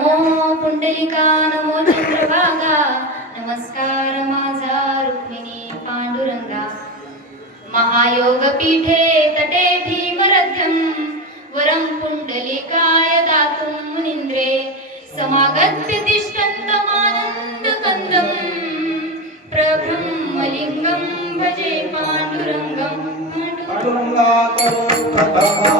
नमो पुंडलिका नमो चंद्रभागा, नमस्कार माझा रुक्मिणी पांडुरंगा. महायोग पीठे तटे भीमरथ्यं, वरं पुंडलिकाय दातुं मुनीन्द्रे. समागत्य तिष्ठन्तमानन्दकन्दं, प्रब्रह्मलिङ्गं भजे पाण्डुरङ्गं. पाण्डुरङ्गा करो प्रथमा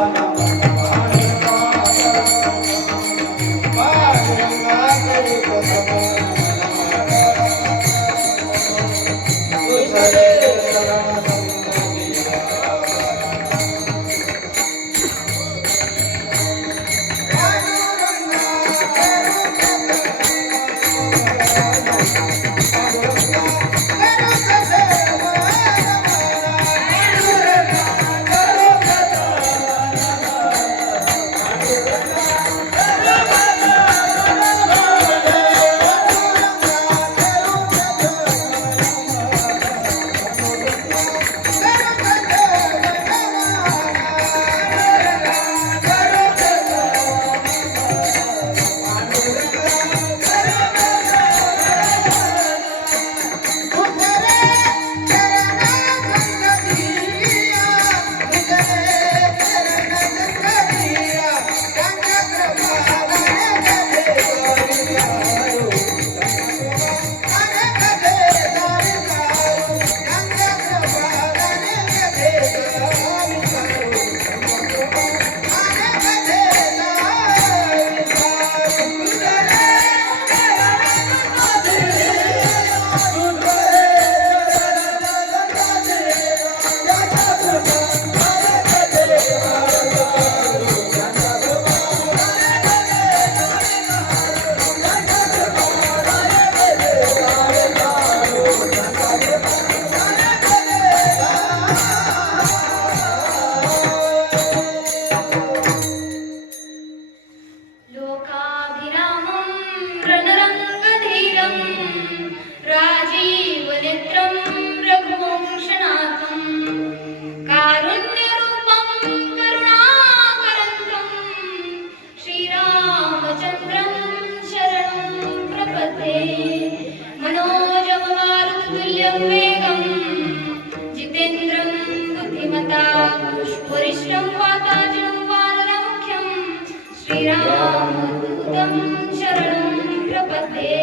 वरिष्ठं वाताजनं वानरमुख्यं, श्रीरामदूतं शरणं प्रपद्ये.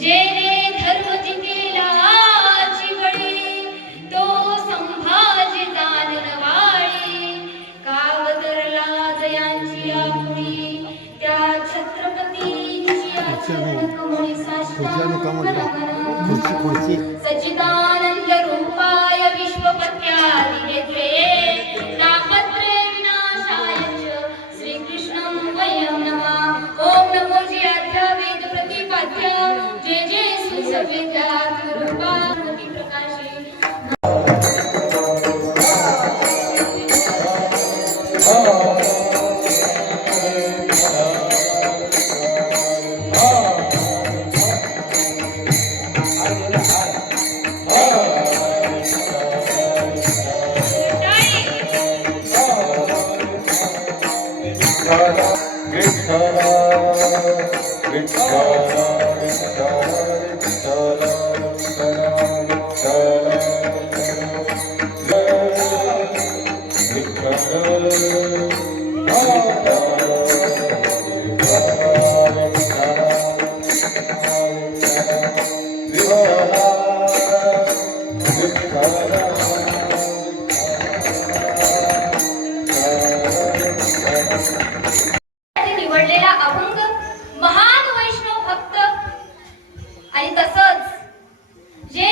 जेने धर्म जिंकलेला चिवडी, तो संभाजिता नरवाळी. कावतरला जयांची आपुळी, त्या छत्रपतींची आचरणकमळी साष्टांग. सच्चिदानंद रूपाय विश्वपत्यादि नेत्रे, तापत्रे विनाशाय च श्रीकृष्णं वयं नमः. ओम नमो जयाध्य वेद प्रतिपाद्य, जय जय सुसविद्यारूपा ज्योति प्रकाशे. निवडलेला अभंग महान वैष्णव भक्त आणि तसंच जे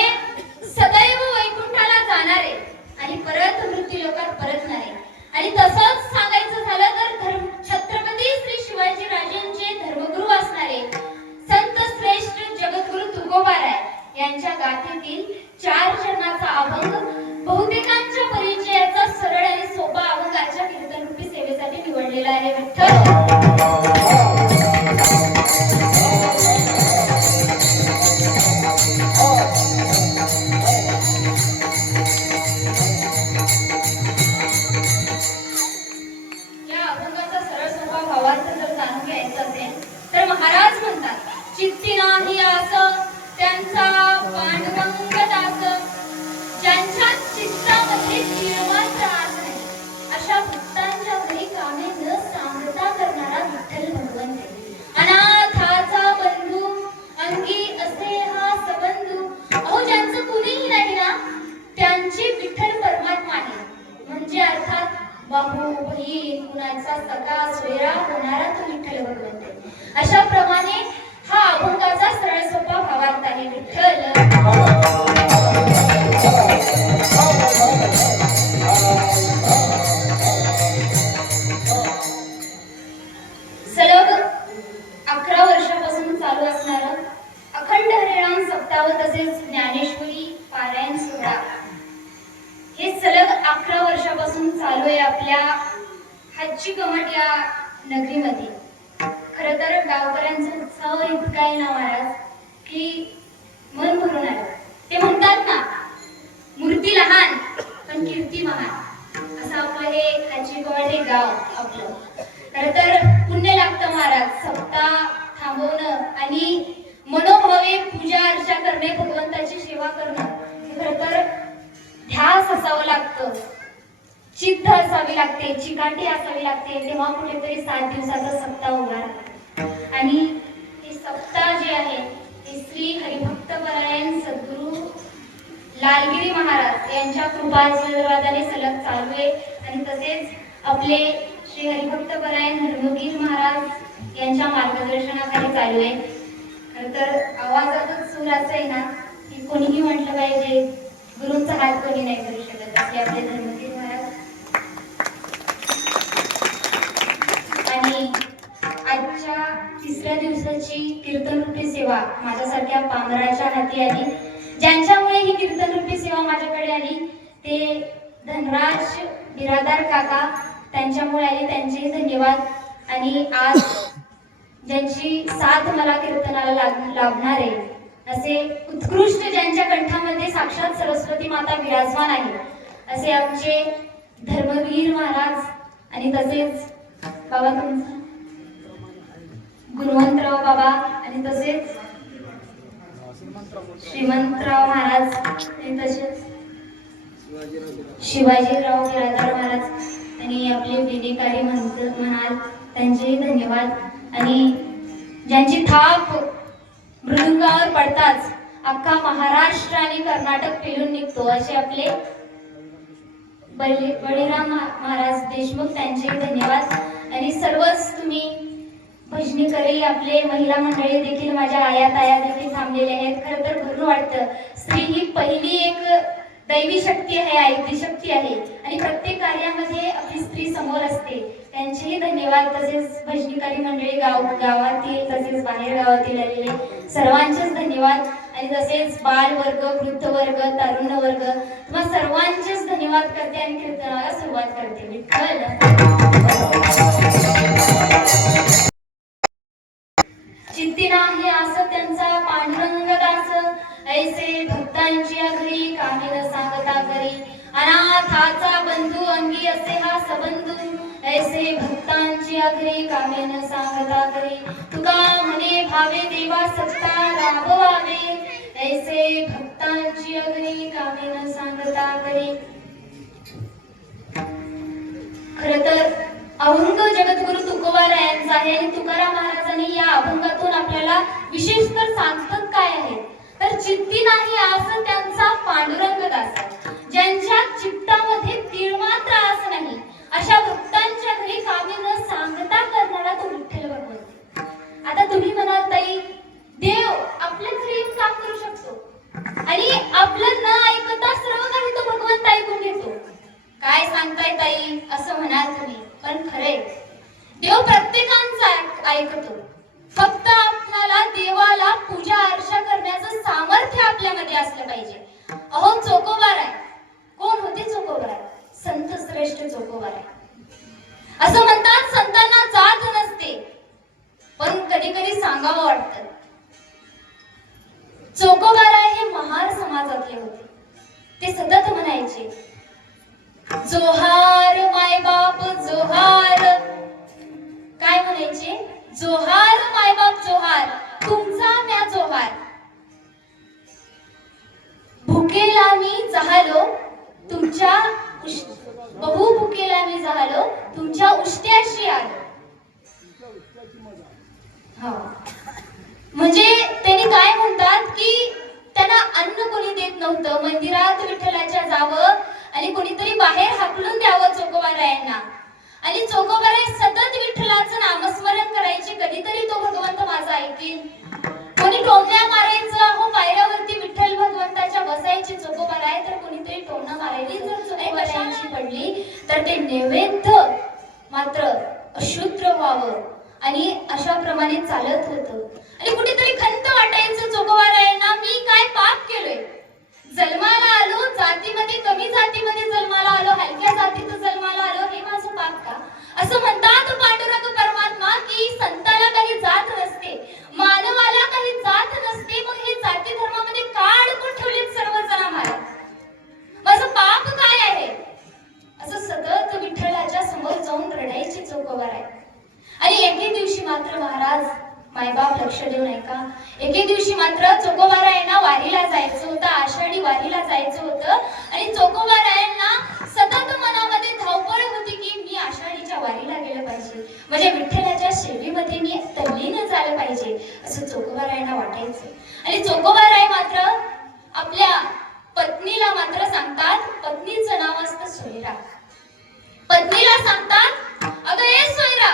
सदैव वैकुंठाला जाणारे आणि परत मृत्यू लोकात परतणारे, आणि तसंच सांगायचं झालं तर छत्रपती श्री शिवाजी राजांचे धर्मगुरू असणारे संत श्रेष्ठ जगद्गुरु तुकोबाराय यांच्या गाथेतील 4 चरणाचा अभंग बहुतेकांच्या परिचयाचा सरळ आणि सोपा अभंगाच्या कीर्तनरूपी सेवेसाठी निवडलेला आहे. विठ्ठल या अभंगाचा सरळ सोपा भावार्थ जर जाणून घ्यायचा असेल तर महाराज म्हणतात चित्ती नाही आस त्यांचा पांडुरंग दास, ज्यांच्या चित्तामध्ये तीळमात्र आस नाही अशा भक्तांच्या घरी कामे न सांगता करणारा विठ्ठल भगवंत। अनाथाचा बंधू अंगी असे हा सबंधू, अहो ज्यांचं कुणीही नाही ना त्यांची विठ्ठल परमात्मा आहे, म्हणजे अर्थात बाहू बहीण कुणाचा सखा सोयरा होणारा तो विठ्ठल भगवंत। अशा प्रमाणे हा अभंगाचा सरळ सोपा भावार्थ आहे। विठ्ठल सलग 11 वर्षापासून चालू असणारं अखंड हरिनाम सप्ताह तसेच ज्ञानेश्वरी पारायण सोहळा हे सलग 11 वर्षापासून चालू आहे आपल्या हज्जी कमट या नगरीमध्ये। खरं तर गावकऱ्यांचा उत्साह इतका आहे ना महाराज की मन भरून आलं। ते म्हणतात ना मूर्ती लहान पण कीर्ती महान, असं आपलं हे हज्जी कमट हे गाव आपलं। खरं तर पुण्य लागतं महाराज सप्ताह थांबवणं आणि मनोभावे पूजा अर्चा करणे, भगवंताची सेवा करणं। खरं तर ध्यास असावं लागतं, चित्त असावी लागते, चिकाटी असावी लागते, तेव्हा कुठेतरी 7 दिवसाचा सप्ताह उभा राहतो। आणि हे सप्ताह जे आहे ते श्री हरिभक्त परायण सद्गुरु लालगिरी महाराज यांच्या कृपाशीर्वादाने सलग चालू आहे। आणि तसेच आपले श्री हरिभक्त परायण धर्मगीर महाराज यांच्या मार्गदर्शनाखाली चालू आहे। खरं तर आवाजातच सूर असं आहे ना की कोणीही म्हटलं पाहिजे गुरूंचा हात कोणी नाही करू शकत, असे आपले धर्मगीर महाराज। आणि आजच्या 3ऱ्या दिवसाची कीर्तनरूपी सेवा माझ्यासारख्या पामराच्या हाती आली। ज्यांच्यामुळे ही कीर्तनरूपी सेवा माझ्याकडे आली ते धनराज बिरादार काका, त्यांच्यामुळे आली, त्यांचे धन्यवाद। आणि आज ज्यांची साथ मला कीर्तनाला लाभणार आहे असे उत्कृष्ट ज्यांच्या कंठामध्ये साक्षात सरस्वती माता विराजमान आहे असे आमचे धर्मवीर महाराज आणि तसेच बाबा तुमचं गुणवंतराव बाबा आणि तसेच श्रीमंतराव महाराज आणि तसेच शिवाजीराव बिरादार महाराज आणि आपले विनेकारी म्हणाल त्यांचेही धन्यवाद। आणि ज्यांची थाप मृदुंगावर पडताच अख्खा महाराष्ट्र आणि कर्नाटक पेलून निघतो असे आपले बळीराम महाराज देशमुख, त्यांचे धन्यवाद। आणि सर्वच तुम्ही भजनीकरी आपले महिला मंडळी देखील माझ्या आया ताया देखील थांबलेले आहेत। खरं तर भरून वाटतं, स्त्री ही पहिली एक दैवी शक्ती आहे, आयुधी शक्ती आहे आणि प्रत्येक कार्यामध्ये आपली स्त्री समोर असते। त्यांचेही धन्यवाद। तसेच भजनीकारी मंडळी गावातील तसेच बाहेर गावातील आलेले सर्वांचेच धन्यवाद। आणि तसेच बाल वर्ग, वृद्ध वर्ग, तरुण वर्ग तुम्हा सर्वांचेच धन्यवाद करते आणि कीर्तनाला सुरुवात करते। विठ्ठल चित्ती नाही आस त्यांचा पांडुरंग दास, ऐसे भक्तांची घरी कामे न सांगता करी। अनाथाचा बंधू अंगी असे हा सबंधू, ऐसे भक्तांची घरी कामे न सांगता करी। तुका म्हणे भावे देवा सत्ता राबवावे, ऐसे भक्तांची घरी कामे न सांगता करी। खरं तर अभंग जगद्गुरु तुकोबारायांचा आहे आणि तुकाराम महाराजांनी या अभंगातून आपल्याला विशेष तर सांगतात काय आहे तर चित्ती नाही आस त्यांचा पांडुरंग दास, ज्यांच्या चित्तामध्ये तीळ मात्र आस नाही अशा भक्तांच्या घरी कामे न सांगता करणारा तो विठ्ठल भगवंत। आता तुम्ही म्हणाल ताई देव आपल्या घरी काम करू शकतो आणि आपलं न ऐकता सर्व काही तो भगवंत ऐकून घेतो, काय सांगताय ताई असं म्हणाल तुम्ही, पण खरे देव प्रत्येकांचा ऐकतो, फक्त आपल्याला देवाला पूजा अर्चा करण्याचं सामर्थ्य आपल्यामध्ये असलं पाहिजे। अहो चोकोबाराय, कोण होते चोकोबाराय? संत श्रेष्ठ चोकोबाराय। असं म्हणतात संतांना जात नसते, पण कधी कधी सांगावं वाटतं। चोकोबाराय हे महार समाजातले होते, ते सतत म्हणायचे जोहार माय बाप जोहार, काय म्हणायचे? जोहार मायबाप जोहार, तुमचा म्या जोहार. भुकेला मी जहालो तुमच्या बहु भुकेला मी जहालो तुमच्या उष्ट्याशी आलो. म्हणजे त्यांनी काय म्हणतात की त्यांना अन्न कोणी देत नव्हतं, मंदिरात विठ्ठलाच्या जावं आणि कोणीतरी बाहेर हाकलून द्यावं चोकोबारायांना. आणि चोकोबाराय सतत विठ्ठलाचं नामस्मरण करायचे, कधीतरी तो भगवंत माझा ऐकेल. कोणी टोमण्या मारायचं, हो पायऱ्यावरती विठ्ठल भगवंताच्या बसायचे चोकोबाराय, तर कोणीतरी टोमणा मारायली जर चोकोबारायांची पडली तर ते नैवेद्य मात्र अशुद्ध व्हावं आणि अशा प्रमाणे चालत होतं. आणि कुठेतरी खंत वाटायचं चोकोबारायांना, मी काय पाप केलोय, जन्माला आलो जातीमध्ये, कमी जातीमध्ये जन्माला आलो, हलक्या जातीत जन्माला आलो, हे माझं पाप का? असं म्हणतात पांडुरंग परमात्मा की संताला काही जात नसते, मानवाला काही जात नसते, मग हे जाती धर्मामध्ये का अडकून ठेवलेत सर्वजण आम्हाला? माझं पाप काय आहे? असं सतत विठ्ठलाच्या समोर जाऊन रडायचे चोकोबाराय. आणि एके दिवशी मात्र महाराज मायबाप लक्ष देऊन ऐका, एके दिवशी मात्र चोकोबारायांना वारीला जायचं होतं, आषाढी वारीला जायचं होतं. आणि चोकोबारायांना सतत मनामध्ये धावपळ होती की मी आषाढीच्या वारीला गेलं पाहिजे, म्हणजे विठ्ठलाच्या सेवेमध्ये मी तल्लीन झालं पाहिजे, असं चोकोबारायांना वाटायचं. आणि चोकोबाराय मात्र आपल्या पत्नीला मात्र सांगतात, पत्नीचं नाव असतं सोयरा. पत्नीला सांगतात, अगं ए सोयरा,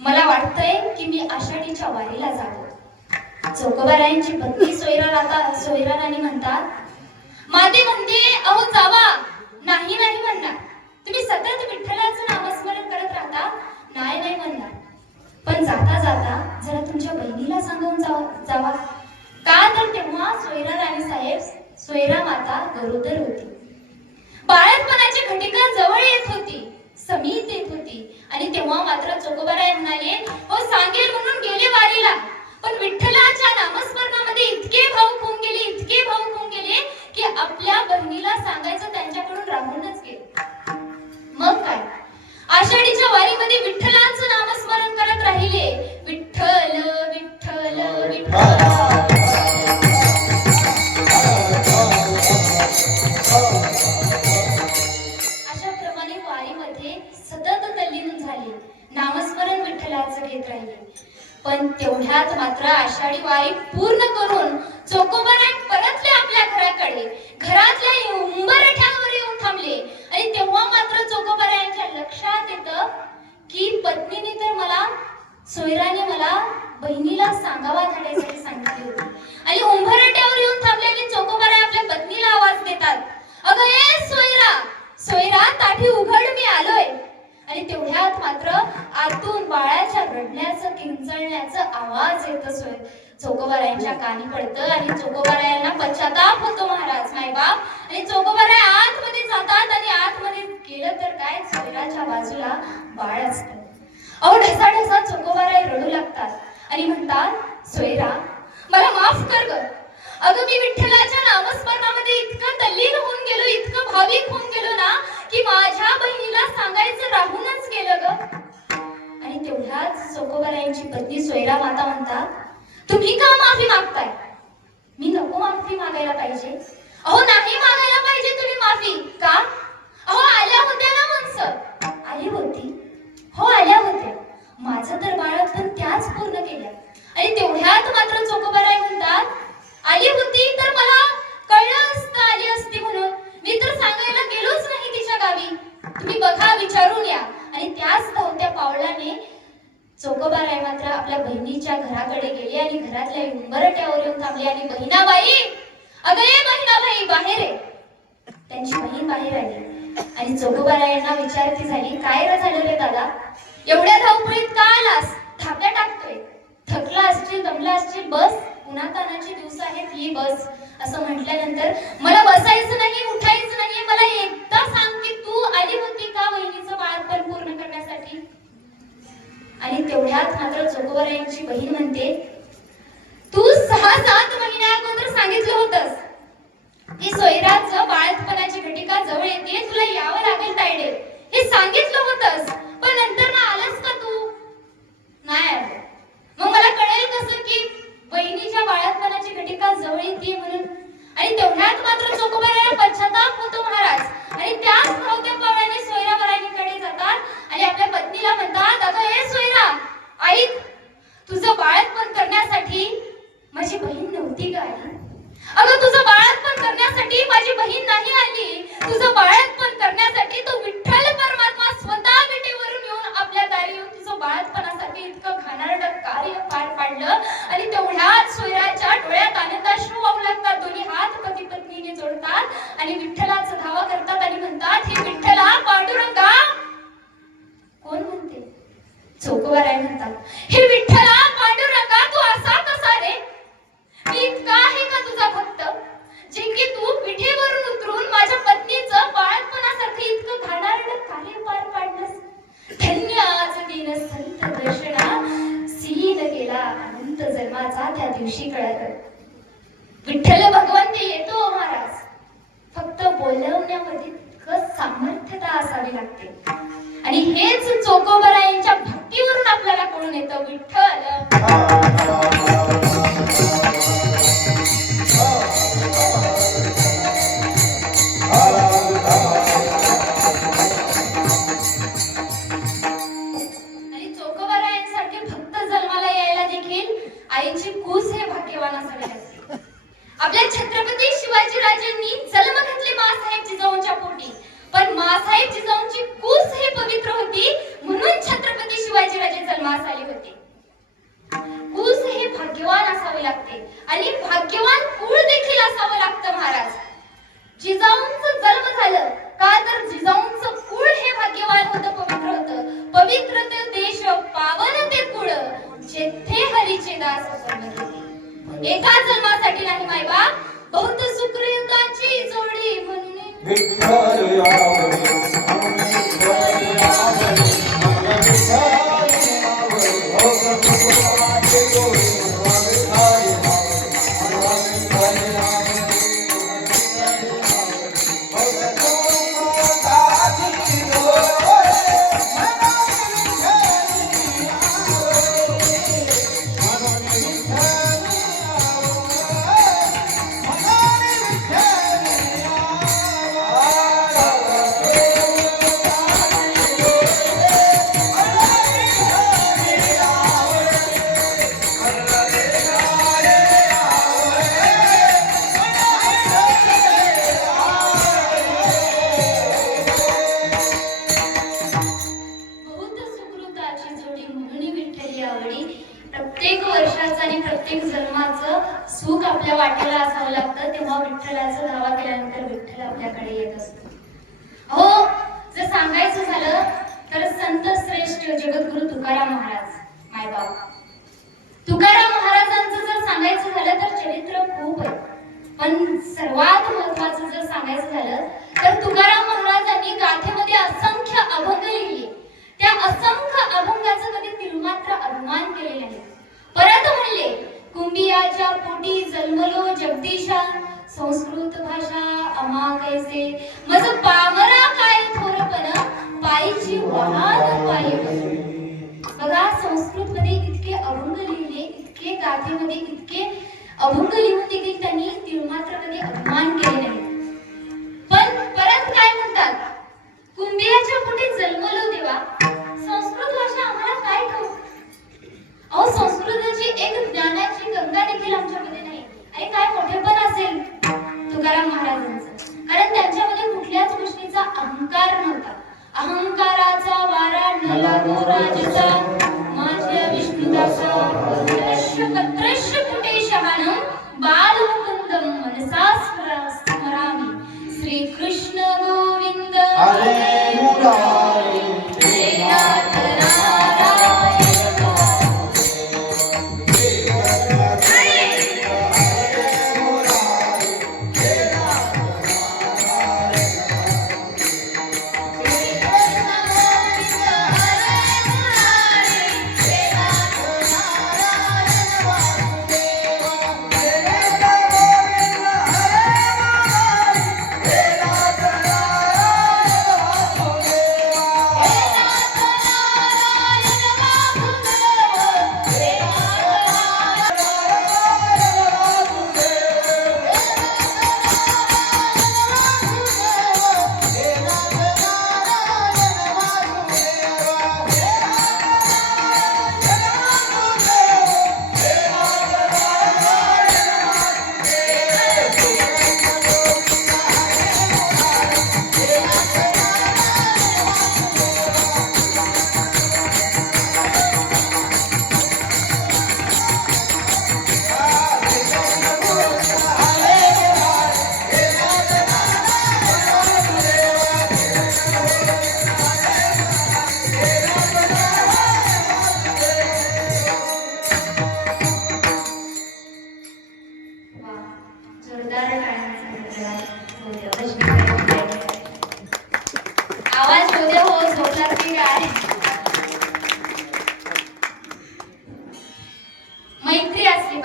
मला वाटतंय की मी आषाढीच्या वारीला जावं. चोकोबारायांची पत्नी सोयराराणी म्हणतात, माते म्हणते अहो जावा. नाही नाही म्हणणार. तुम्ही सतत विठ्ठलाचं नामस्मरण करत राहता. नाही नाही म्हणणार. पण जाता जाता जरा तुमच्या बहिणीला सांगून जावा. का तर तेव्हा सोयराराणी साहेब, सोयरा माता गरोदर होती, बाळंतपणाची घटिका जवळ येत होती, समीप येत होती. आणि तेव्हा मात्र चोकोबाराय म्हणाले, हो सांगेल म्हणून गेले वारीला, पण विठ्ठलाच्या नामस्मरणामध्ये इतके भावुक होऊन गेले, इतके भावुक होऊन गेले की आपल्या बहिणीला सांगायचं त्यांच्याकडून राहूनच गेले. मग काय, आषाढीच्या वारीमध्ये विठ्ठलाचं नामस्मरण करत राहिले, विठ्ठल विठ्ठल विठ्ठल. नामस्मरण विठ्ठलाचं घेत राहिले. पण तेवढ्यात मात्र आषाढी वारी पूर्ण करून चोकोबाराय परतले आपल्या घराकडे. घरातल्या उंबरठ्यावर येऊन थांबले. आणि तेव्हा मात्र चोकोबारायांच्या लक्षात येतं की पत्नीने तर मला, सोयराने मला बहिणीला सांगावा धाडायसाठी सांगितली होती. आणि उंबरठ्यावर येऊन थांबले आणि चोकोबाराय आपल्या पत्नीला आवाज देतात, अगं ए सोयरा, सोयरा ताठी उघड, मी आलोय. आणि तेवढ्यात मात्र आतून बाळाच्या रडण्याचं, किंचळण्याचं आवाज येतं, चोकोबारायांच्या कानी पडतं. आणि चोकोबारायांना पश्चाताप होतो महाराज मायबाप. आणि चोकोबाराय आतमध्ये जातात आणि आतमध्ये गेलं तर काय, सोयराच्या बाजूला बाळ असतं. अहो ढसा चोकोबाराय रडू लागतात आणि म्हणतात, सोयरा मला माफ कर ग. अगं मी विठ्ठलाच्या नामस्मरणामध्ये इतकं तल्लीन होऊन गेलो, इतकं भाविक होऊन गेलो ना की माझ्या बहिणीला सांगायचं राहूनच गेलं ग. आणि तेवढ्याच चोकोबारायांची पत्नी सोयरा माता म्हणतात, तुम्ही का माफी मागताय? मी नको माफी मागायला पाहिजे? अहो नाही मागायला पाहिजे तुम्ही माफी. का? अहो आल्या होत्या ना माणसं. आली होती? हो आल्या होत्या. माझं तर बाळपण त्याच पूर्ण केलं. आणि तेवढ्यात मात्र चोकोबाराय म्हणतात, आली होती तर मला कळलं असतं आली असती म्हणून. मी तर सांगायला गेलोच नाही तिच्या गावी. तुम्ही बघा, विचारून या. आणि त्याच धावत्या पावलाने चोकोबाराय मात्र आपल्या बहिणीच्या घराकडे गेली आणि घरातल्या उंबरठ्यावर येऊन थांबली. आणि बहिणाबाई, अगं ये बहिणाबाई बाहेर ये. त्यांची बहीण बाहेर आली आणि चोकोबारायांना विचारती झाली, काय रे झालं रे दादा, एवढ्या धावपळीत का आलास? थापल्या टाकतोय, थकला असशील, दमला असशील, बस, उन्हातानाचे दिवस आहेत, ही बस. असं म्हटल्यानंतर, मला बसायचं नाही, उठायचं नाही, मला एकदा सांग की तू आली होती का बहिणीचं बाळपण पूर्ण करण्यासाठी? आणि तेवढ्यात मात्र चोकोबारायांची बहीण म्हणते, तू 6-7 महिन्या अगोदर सांगितलं होतंस की सोयराचं बाळपणाची घटिका जवळ येते, तुला यावं लागेल तायडे, हे सांगितलं होतंस, पण नंतर ना आलास का तू? तुझं बाळंतपण करण्यासाठी तो विठ्ठल परमात्मा स्वतः विटेवरून येऊन आपल्या दारी येऊन तुझं बाळंतपणासाठी इतकं घाणेरडं कार्य पार पाडलं. आणि तेवढ्याच सोयराच्या डोळ्यात आनंदाश्रू वाहू लागतात. दोन्ही हात पती पत्नीने जोडतात आणि विठ्ठलाचा धावा करतात आणि म्हणतात, हे विठ्ठला पांडुरंगा. कोण म्हणते? चोखोबाराय म्हणतात, हे विठ्ठला पांडुरंगा तू असा कसा रे? मी इतका आहे का तुझा भक्त, जे की तू विठेवरून उतरून माझ्या पत्नीचं बाळपणासारखं इतकं घाणेरडं कार्य पार पाडलंस. धन्य आज दिन संत दर्शना, सीन गेला अनंत जन्माचा त्या दिवशी कळलं. विठ्ठल भगवंत येतो महाराज, फक्त बोलवण्यामध्ये तितकं सामर्थ्यता असावी लागते. आणि हेच चोखोबारायांच्या भक्तीवरून आपल्याला कळून येतं. विठ्ठल आणि चोखोबारायांसारखे भक्त जन्माला यायला देखील आईची कूस हे भाग्यवान असावे लागते. आपल्या छत्रपती शिवाजीराजांनी जन्म घातले माँसाहेब जिजाऊंच्या पोटी, पण माँसाहेब जिजाऊंची कूस ही पवित्र होती म्हणून छत्रपती शिवाजीराजे जन्मास आले होते. कूस हे भाग्यवान असावे लागते आणि भाग्यवान कुळ देखील असावं लागतं महाराज. जिजाऊंचं जन्म झालं का तर जिजाऊंचं कुळ हे भाग्यवान होतं, पवित्र होतं. पवित्र ते देश पावन ते कुळ, जेथे हरीचे दास असो. एका जन्मासाठी नाही मायबाप, बहुत सुकृताची जोडी म्हणून प्रत्येक वर्षाचं आणि प्रत्येक जन्माचं सुख आपल्या वाटेला असावं लागतं. तेव्हा विठ्ठलाचा धावा केल्यानंतर विठ्ठल आपल्याकडे येत असतो. हो, जर सांगायचं झालं तर संत श्रेष्ठ जगद्गुरु तुकाराम महाराज मायबाप. तुकाराम महाराजांचं जर सांगायचं झालं तर चरित्र खूप आहे, पण सर्वात महत्वाचं जर सांगायचं झालं तर तुकाराम महाराजांनी गाथेमध्ये असंख्य अभंग लिहिले. त्या असंख्य अभंगाचा कधी तिळमात्र अभिमान केलेला नाही. परत म्हणले, कुंभियाच्या पोटी जन्मलो जगदीशा, संस्कृत भाषा अमा कैसे, मज पामरा काय थोरपण, पायीची वाहन पायी. बघा, संस्कृत मध्ये इतके अभंग लिहिले, इतके गाथेमध्ये इतके अभंग लिहून देखील त्यांनी तिळमात्र कधी अभिमान केले नाही. पण परत काय म्हणतात, कुंभियाच्या पोटी जन्मलो देवा, संस्कृत भाषा आम्हाला काय ठाऊक. अहो, संस्कृताची एक ज्ञानाची गंगा देखील आमच्यामध्ये नाही. आणि काय मोठेपण असेल तुकाराम महाराजांचं, कारण त्यांच्यामध्ये कुठल्याच गोष्टीचा अहंकार नव्हता. अहंकाराचा वारा न लागो राजसा, माझ्या विष्णुदासा पत्रश कुटे शहाणं, बाल मुकुंदम मनसा स्मरा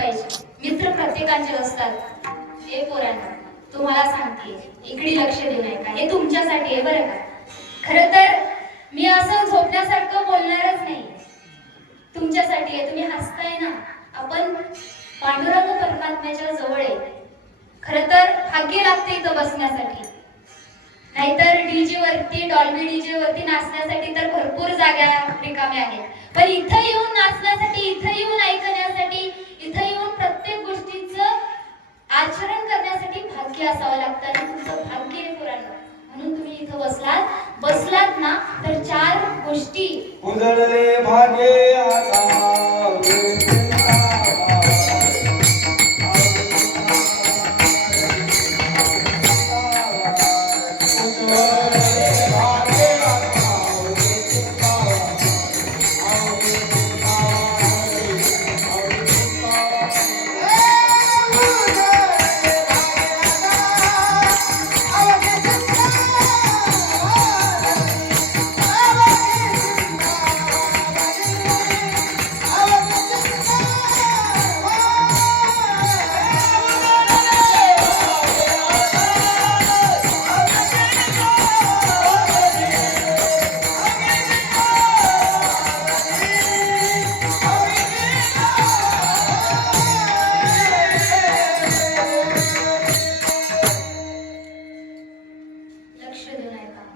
पाहिजे. मित्र प्रत्येकाचे असतात. हे पोरांना तुम्हाला सांगते, इकडे लक्ष देऊ नका. हे तुमच्यासाठी आहे बरं का. खरं तर मी असं झोपण्यासारखं बोलणारच नाही, तुमच्यासाठी आहे. तुम्ही हसताय ना, आपण पांडुरंग परमात्म्याच्या जवळ आहे. खरं तर भाग्य लागते इथं बसण्यासाठी, नाहीतर डीजे वरती, डॉल्बी डीजे वरती नाचण्यासाठी तर भरपूर जागा रिकाम्या आहेत. पण इथं येऊन नाचण्यासाठी, इथं येऊन ऐकण्यासाठी, इथं येऊन प्रत्येक गोष्टीचं आचरण करण्यासाठी भाग्य असावं लागतं. आणि तुमचं भाग्य आहे पोरांनो, म्हणून तुम्ही इथं बसलात ना, तर चार गोष्टी उजळले भाग्य आता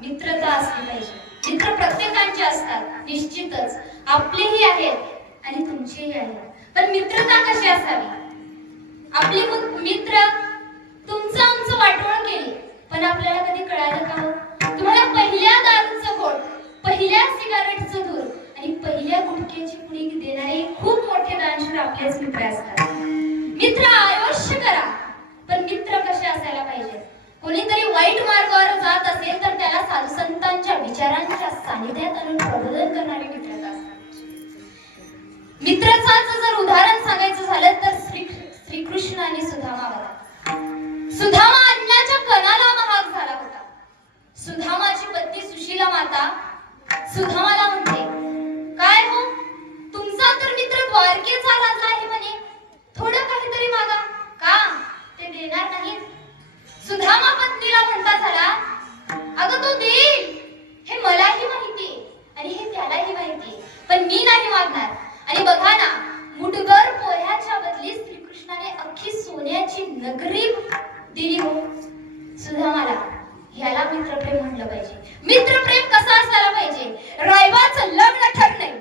मित्रता असली पाहिजे. मित्र प्रत्येकांचे असतात निश्चितच, आपलेही आहेत आणि तुमचेही आहेत. पण मित्रता कशी असावी? आपली मित्र तुमचं आमचं वाटोळ केली, पण आपल्याला कधी कळालं का हो? तुम्हाला पहिल्या दारूचं घोट, पहिल्या सिगारेटचं धूर आणि पहिल्या गुटख्याची पुडी देणारे खूप मोठे दानशूर आपलेच मित्र असतात. मित्र आयुष्य करा, पण मित्र कसे असायला पाहिजे? कोणीतरी वाईट मार्गावर जात असेल तर त्याला साधू संतांच्या विचारांच्या सानिध्यात आणून प्रबोधन करणारी मित्रता असतात. मित्राचं जर उदाहरण सांगायचं झालं तर श्रीकृष्ण आणि सुदामा बघा. सुदामा अन्नाच्या कणाला महाग झाला होता. सुदामाची पत्नी सुशीला माता सुदामाला म्हणते, काय हो, तुमचा तर मित्र द्वारकेचा राजा आहे म्हणे, थोडं काहीतरी मागा. का ते देणार नाहीत? सुदामा पत्नीला म्हणता झाला, अगं तो देईल हे मलाही माहिती आणि हे त्यालाही माहिती, पण मी नाही मागणार. आणि बघा ना, मुठभर पोह्याच्या बदली श्रीकृष्णाने अख्खी सोन्याची नगरी दिली हो सुदामाला. ह्याला मित्रप्रेम म्हणलं पाहिजे. मित्रप्रेम कसं असायला पाहिजे? रायबाचं लग्न ठरलंय,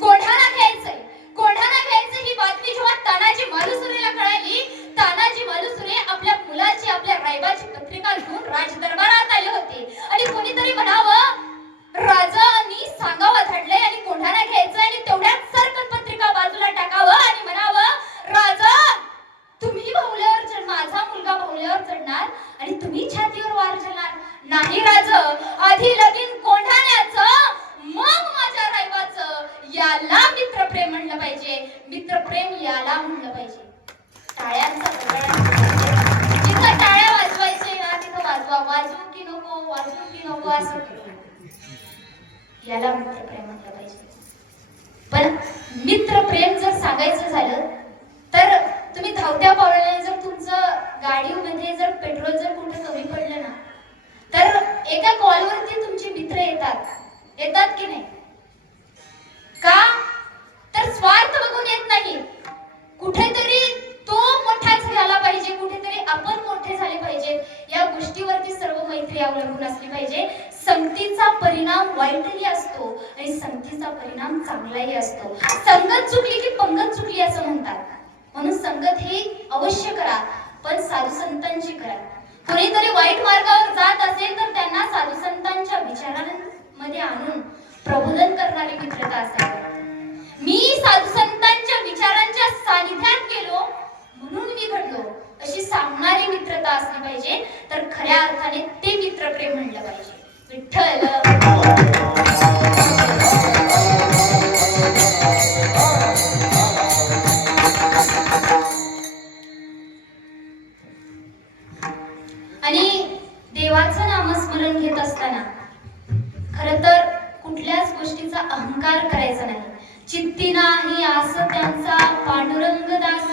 कोढाणा घ्यायचंय. कोढाणा घ्यायचं ही बातमी जेव्हा तानाजी मालुसरेला कळाली, तानाजी मालुसरे आपल्या मुलाची, आपल्या रायबाची पत्रिका घेऊन राजदरबारात आले होते. आणि कोणीतरी म्हणावं, राजांनी सांगावं धाडलंय आणि कोढाणा घ्यायचं, आणि तेवढ्याच सरकन पत्रिका बाजूला टाकावं आणि म्हणावं, राजा तुम्ही भावल्यावर चढ, माझा मुलगा भावल्यावर चढणार आणि तुम्ही छातीवर वार झेलणार. नाही राजा, आधी लगीन कोढाण्याचं, मग माझ्या रायबाचं. याला मित्रप्रेम म्हणलं पाहिजे. मित्रप्रेम याला म्हणलं पाहिजे. टाळ्यांचा जिथं टाळ्या वाजवायचे ना तिथं वाजवा, वाजवू की नको असं याला मित्रप्रेम म्हणलं पाहिजे. पण मित्रप्रेम जर सांगायचं झालं तर तुम्ही धावत्या पावलाने जर तुमचं गाडीमध्ये जर पेट्रोल जर कुठे कमी पडलं ना, तर एका कॉलवरती तुमचे मित्र येतात की नाही? का तर स्वार्थ बघून येत नाही, कुठेतरी तो मोठाच झाला पाहिजे, कुठेतरी आपण मोठे झाले पाहिजे, या गोष्टीवरती सर्व मैत्री अवलंबून असली पाहिजे. संगतीचा परिणाम वाईटही असतो आणि संगतीचा परिणाम चांगलाही असतो. संगत चुकली की पंगत चुकली असं म्हणतात. म्हणून संगत ही अवश्य करा, पण साधू संतांची करा. कोणीतरी वाईट मार्गावर जात असेल तर त्यांना साधू संतांच्या विचारांमध्ये आणून प्रबोधन करणारी मित्रता असावी. मी साधू संतांच्या विचारांच्या सानिध्यात गेलो म्हणून मी घडलो अशी सांगणारी मित्रता असली पाहिजे. तर खऱ्या अर्थाने ते मित्रप्रेम म्हणलं पाहिजे. विठ्ठल आणि देवाचं नामस्मरण घेत असताना खरं तर कुठल्याच गोष्टीचा अहंकार करायचा नाही. चित्ती नाही आस त्यांचा पांडुरंग दास,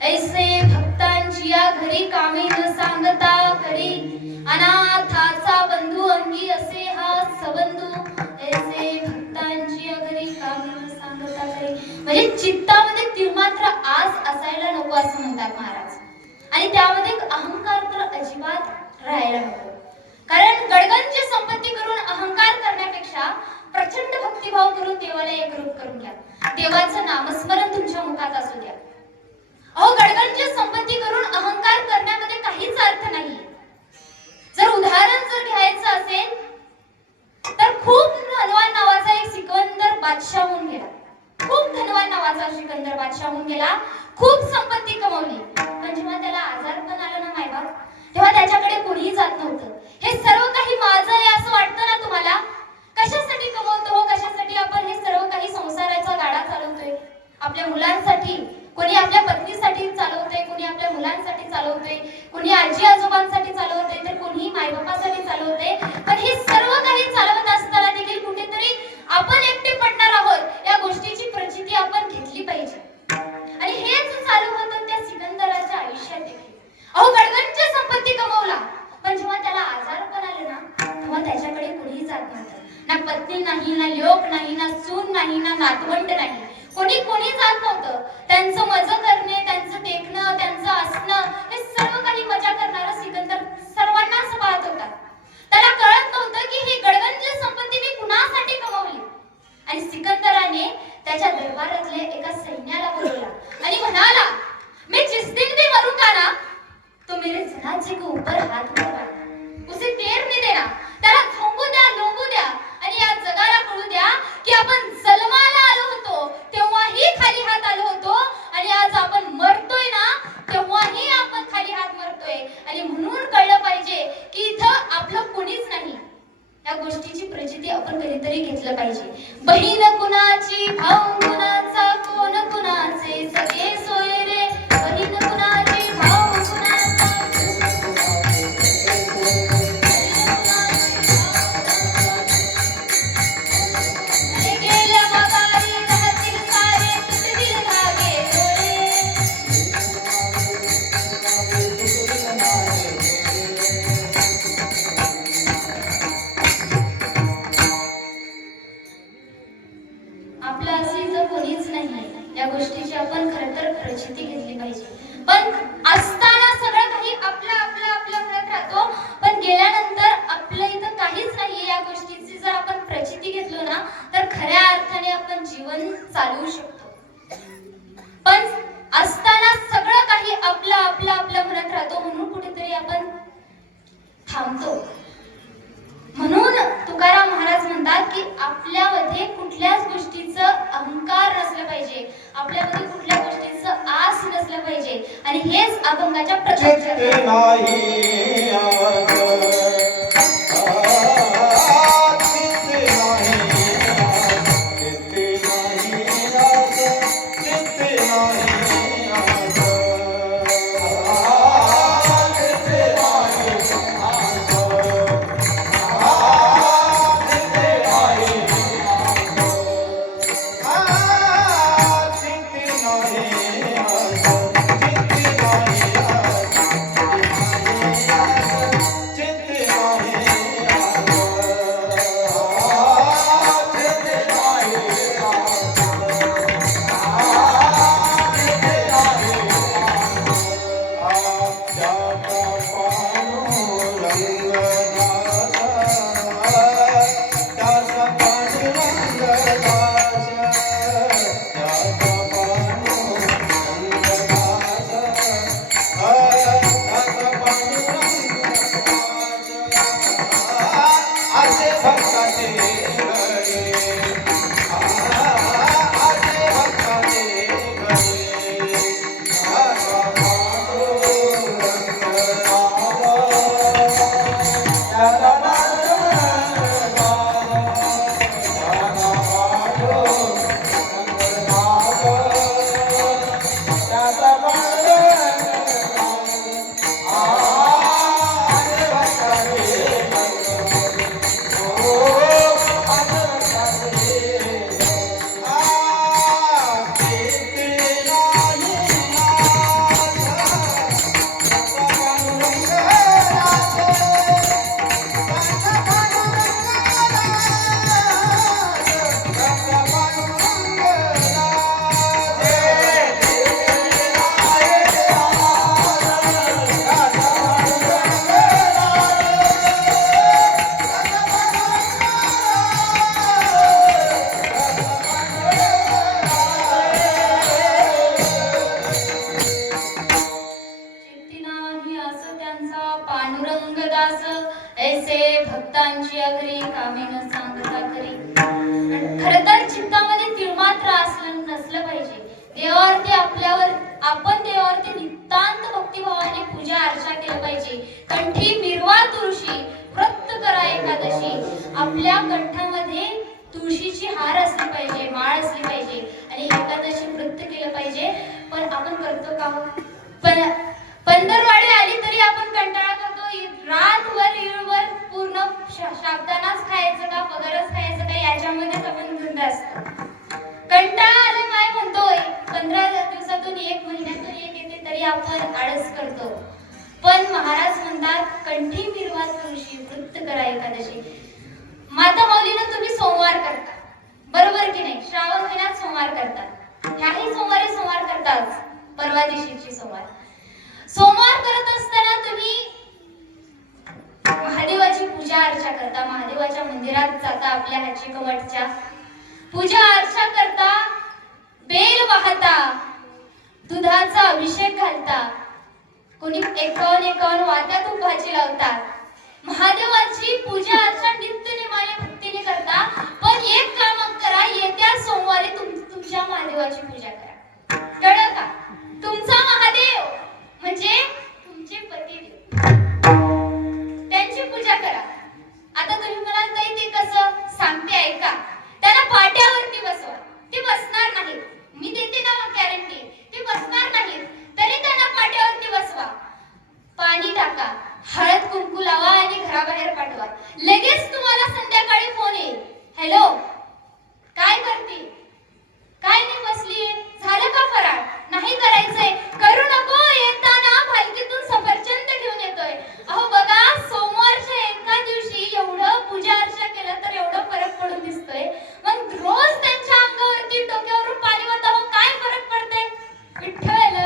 ऐसे भक्तांची या घरी कामे न सांगता करी अनाथाचा बंधू अंगी असे हा सबंधू ऐसे भक्तांची या घरी कामे न सांगता करी म्हणजे चित्तामध्ये तिळमात्र आस असायला नको असं म्हणतात महाराज. आणि त्यामध्ये अहंकार तर अजिबात राहायला नको. कारण गडगंज संपत्ती करून अहंकार करण्यापेक्षा प्रचंड भक्तिभाव करून देवाला एकरूप करून घ्या. देवाचं नामस्मरण तुमच्या मुखात असू द्या. अहो गडगंज संपत्ती करून अहंकार करण्यामध्ये काहीच अर्थ नाही. जर उदाहरण जर घ्यायचं असेल तर खूप धनवान नावाचा एक सिकंदर बादशाह होऊन गेला. खूप धनवान नावाचा सिकंदर बादशाह होऊन गेला. खूप संपत्ती कमवली. पण जेव्हा त्याला आजारपण आलं ना मायबाप तेव्हा त्याच्याकडे कोणीही जात नव्हतं. हे सर्व काही माझं आहे असं वाटतं ना तुम्हाला? कशासाठी कमवतो हो? कशासाठी आपण हे सर्व काही संसाराचा गाडा चालवतोय? आपल्या मुलांसाठी, कोणी आपल्या पत्नीसाठी चालवतोय, कोणी आपल्या मुलांसाठी चालवतोय, कोणी आजी आजोबांसाठी चालवतोय, तर कोणी मायबापासाठी चालवतोय. पण हे सर्व काही चालवत असताना देखील कुठेतरी आपण एकटे पडणार आहोत या गोष्टीची प्रचिती आपण घेतली पाहिजे. आणि हेच चालू होतं त्या सिकंदराच्या आयुष्यात देखील. अहो गडगंज संपत्ती कमवला पण जेव्हा त्याला आजारपण आलं ना तेव्हा त्याच्याकडे कोणीही जात नव्हतं. ना पत्नी नाही, ना लोक नाही, ना सून नाही, ना नातवंड नाही, कोणी जात नव्हतं. त्यांचं मजा करणे, त्यांचं देखणं, त्यांचं असणं हे सर्व काही मजा करणारा सिकंदर सर्वांनाच पाहत होता. त्याला कळत नव्हतं की ही गडगंज संपत्ती मी कुणासाठी कमवली. आणि सिकंदराने त्याच्या दरबारातल्या एका सैन्याला बोलवला आणि म्हणाला, मैं जिस दिन भी मरूंगा ना तो मेरे जनाजे के ऊपर हाथ उठवाना, उसे देर नहीं देना. त्याला झोंबू द्या, लोंबू द्या आणि या जगाला कळू द्या की आपण जन्माला आलो होतो तेव्हाही खाली हात आलो होतो आणि आज आपण मरतोय ना तेव्हाही आपण खाली हात मरतोय. आणि म्हणून कळलं पाहिजे की इथं आपलं कोणीच नाही. या गोष्टीची प्रचिती आपण कधीतरी घेतलं पाहिजे. बहीण कुणाची, भाऊ कुणाचा, कोण कुणाचे, सगळे सोय रे. बहीण कुणाची, भाऊ कुणाचा, अरे गेल्या माघारी राहतील सारे, तुटतील धागे डोळे. आपलं असे जर कोणीच नाही या गोष्टीची आपण खरं तर प्रचिती घेतली पाहिजे. पण असताना सगळं काही आपलं आपलं आपलं म्हणत राहतो पण गेल्यानंतर आपलं इथं काहीच नाहीये या गोष्टीची जर आपण प्रचिती घेतलो ना तर खऱ्या अर्थाने आपण जीवन चालवू शकतो. पण असताना सगळं काही आपलं आपलं आपलं म्हणत राहतो म्हणून कुठेतरी आपण थांबतो. म्हणून तुकाराम महाराज म्हणतात की आपल्यामध्ये कुठल्याच गोष्टीचं अहंकार नसलं पाहिजे, आपल्यामध्ये कुठल्या गोष्टीचं आस नसलं पाहिजे. आणि हेच अभंगाच्या प्रत्यक्ष Thank you. कंटाळा आलाय माय म्हणतोय. 15 दिवसातून 1 महिन्यातून 1 येते तरी आपण आळस करतो. पण महाराज म्हणतात कंठी मिरवा तुळशी वृत्त करा एकादशी. माता माऊलीनं तुम्ही सोमवार करता बरोबर की नाही? श्रावण महिन्यात सोमवार करतात. ह्याही सोमवारी सोमवार करतात. परवा दिवशीची सोमवार करत असताना तुम्ही महादेवाची पूजा अर्चा करता. महादेवाच्या मंदिरात जाता. आपल्या हाची कवटच्या पूजा अर्चा करता. बेल वाहता. दुधाचा अभिषेक घालता. कोणी 51 वात्या तुपाची लावतात. महादेवाची पूजा अर्चा नित्यनेमाने भक्तीने करता. पण एक काम करा, येत्या सोमवारी तुमच्या महादेवाची पूजा करा. कळलं का? तुमचा महादेव म्हणजे तुमचे पतिदेव, त्यांची पूजा करा. आता तुम्ही म्हणाल ताई ते कसं? सांगते ऐका. त्यांना पाट्यावरती बसवा. ते बसणार नाहीत. मी देते ना गॅरंटी. ते बसणार नाहीत तरी त्यांना पाट्यावरती बसवा. पाणी टाका, हळद कुंकू लावा आणि घराबाहेर पाठवा. लगेच तुम्हाला संध्याकाळी फोन येईल. हॅलो, काय करते? काय नाही बसलीये. झालं का फराळ? नाही करायचंय. करू नको. येताना भालकीतून सफरचंद घेऊन येतोय. अहो बघा, सोमवारच्या एका दिवशी एवढं पूजा अर्चा केलं तर एवढं फरक पडून दिसतोय. मग रोज त्यांच्या अंगावरती डोक्यावरून पाणी वाहता. काय फरक पडतंय? विठ्ठल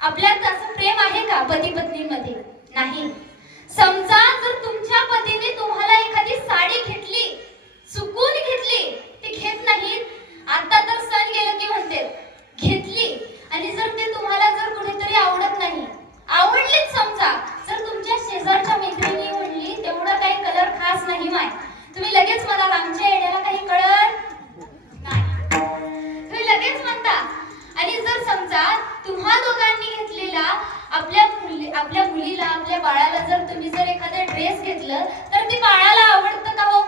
आपल्यात असं प्रेम आहे का पती पत्नीमध्ये? नाही. समजा जर तुमच्या पतीने तुम्हाला एखादी साडी घेतली, चुकून घेतली, ती घेत नाहीत. आता तर सण गेलं की म्हणते घेतली, आणि जर ते तुम्हाला जर कुठेतरी आवडत नाही, आवडलीच समजा, जर तुमच्या शेजारच्या मैत्रिणी म्हणली तेवढा काही कलर खास नाही माय, तुम्ही लगेच म्हणाल आमच्या येण्याला काही कळत नाही. तुम्ही लगेच म्हणता. आणि जर समजा तुम्हा दोघांनी घेतलेला आपल्या मुलीला, आपल्या बाळाला जर तुम्ही जर एखादा ड्रेस घेतलं तर ते बाळाला आवडतं का? हो,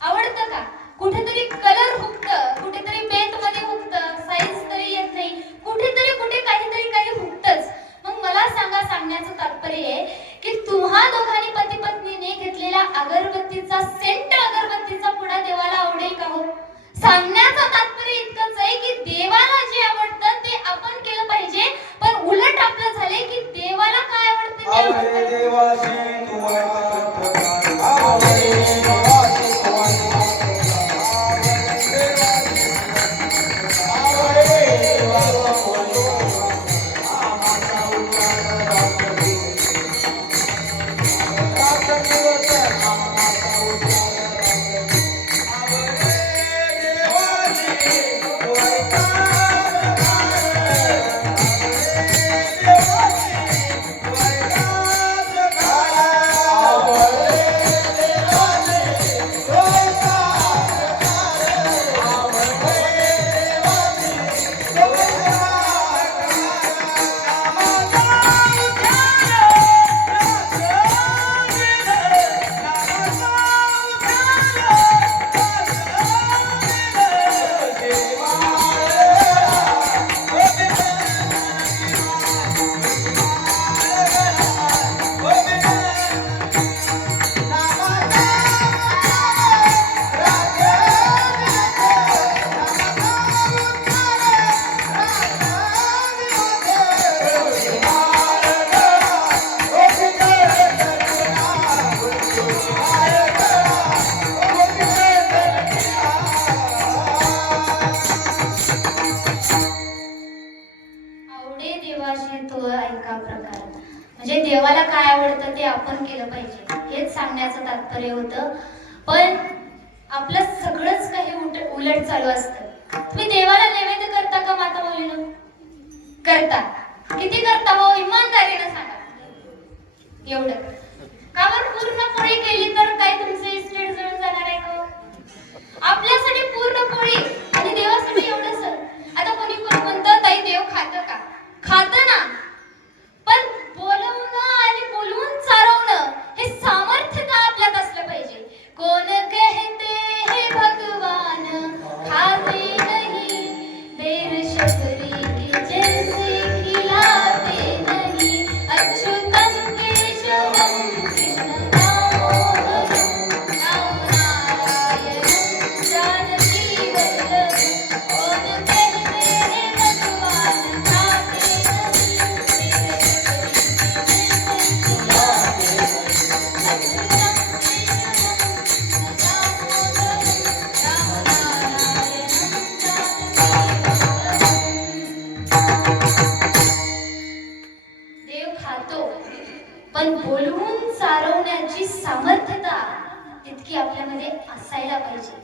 आवडतं का? कुठेतरी कलर हुकतं, कुठेतरी बेत मध्ये हुकतं, साईज तरी येत नाही, कुठेतरी कुठे काहीतरी काही हुकतच. मग मला सांगा, सांगण्याचं तात्पर्य आहे की तुम्हा दोघांनी पती पत्नीने घेतलेला अगरबत्तीचा सेंट, अगरबत्तीचा पुडा देवाला आवडेल का? हो, सांगण्याचं तात्पर्य इतकंच आहे की देवाला जे आवडतं ते आपण केलं पाहिजे. पण उलट आपलं झाले की देवाला काय आवडतं ते आपण देवाशी म्हणजे देवाला काय आवडतं ते आपण केलं पाहिजे, हेच सांगण्याचं तात्पर्य होतं. पण आपलं सगळंच काही उलट चालू असतं. तुम्ही देवाला नैवेद्य करता का माता माऊलीला? करता. किती करता हो? इमानदारीने सांगा. एवढं का? बरं पूर्ण पोळी केली तर काय तुमचं इस्टेट जळून जाणार आहे का? आपल्यासाठी पूर्ण पोळी आणि देवासाठी एवढंच. आता कोणी कोणी म्हणतं ताई देव खातं का? खातं ना, पण बोलवणं आणि बोलवून चालवणं हे सामर्थ्य का आपल्यात असलं पाहिजे. कोण कहते हैं भगवान खाते नहीं, देर शबरी के जैसे खिलाते नहीं, अच्छो खातो, पण बोलवून चारवण्याची सामर्थ्यता तितकी आपल्यामध्ये असायला पाहिजे.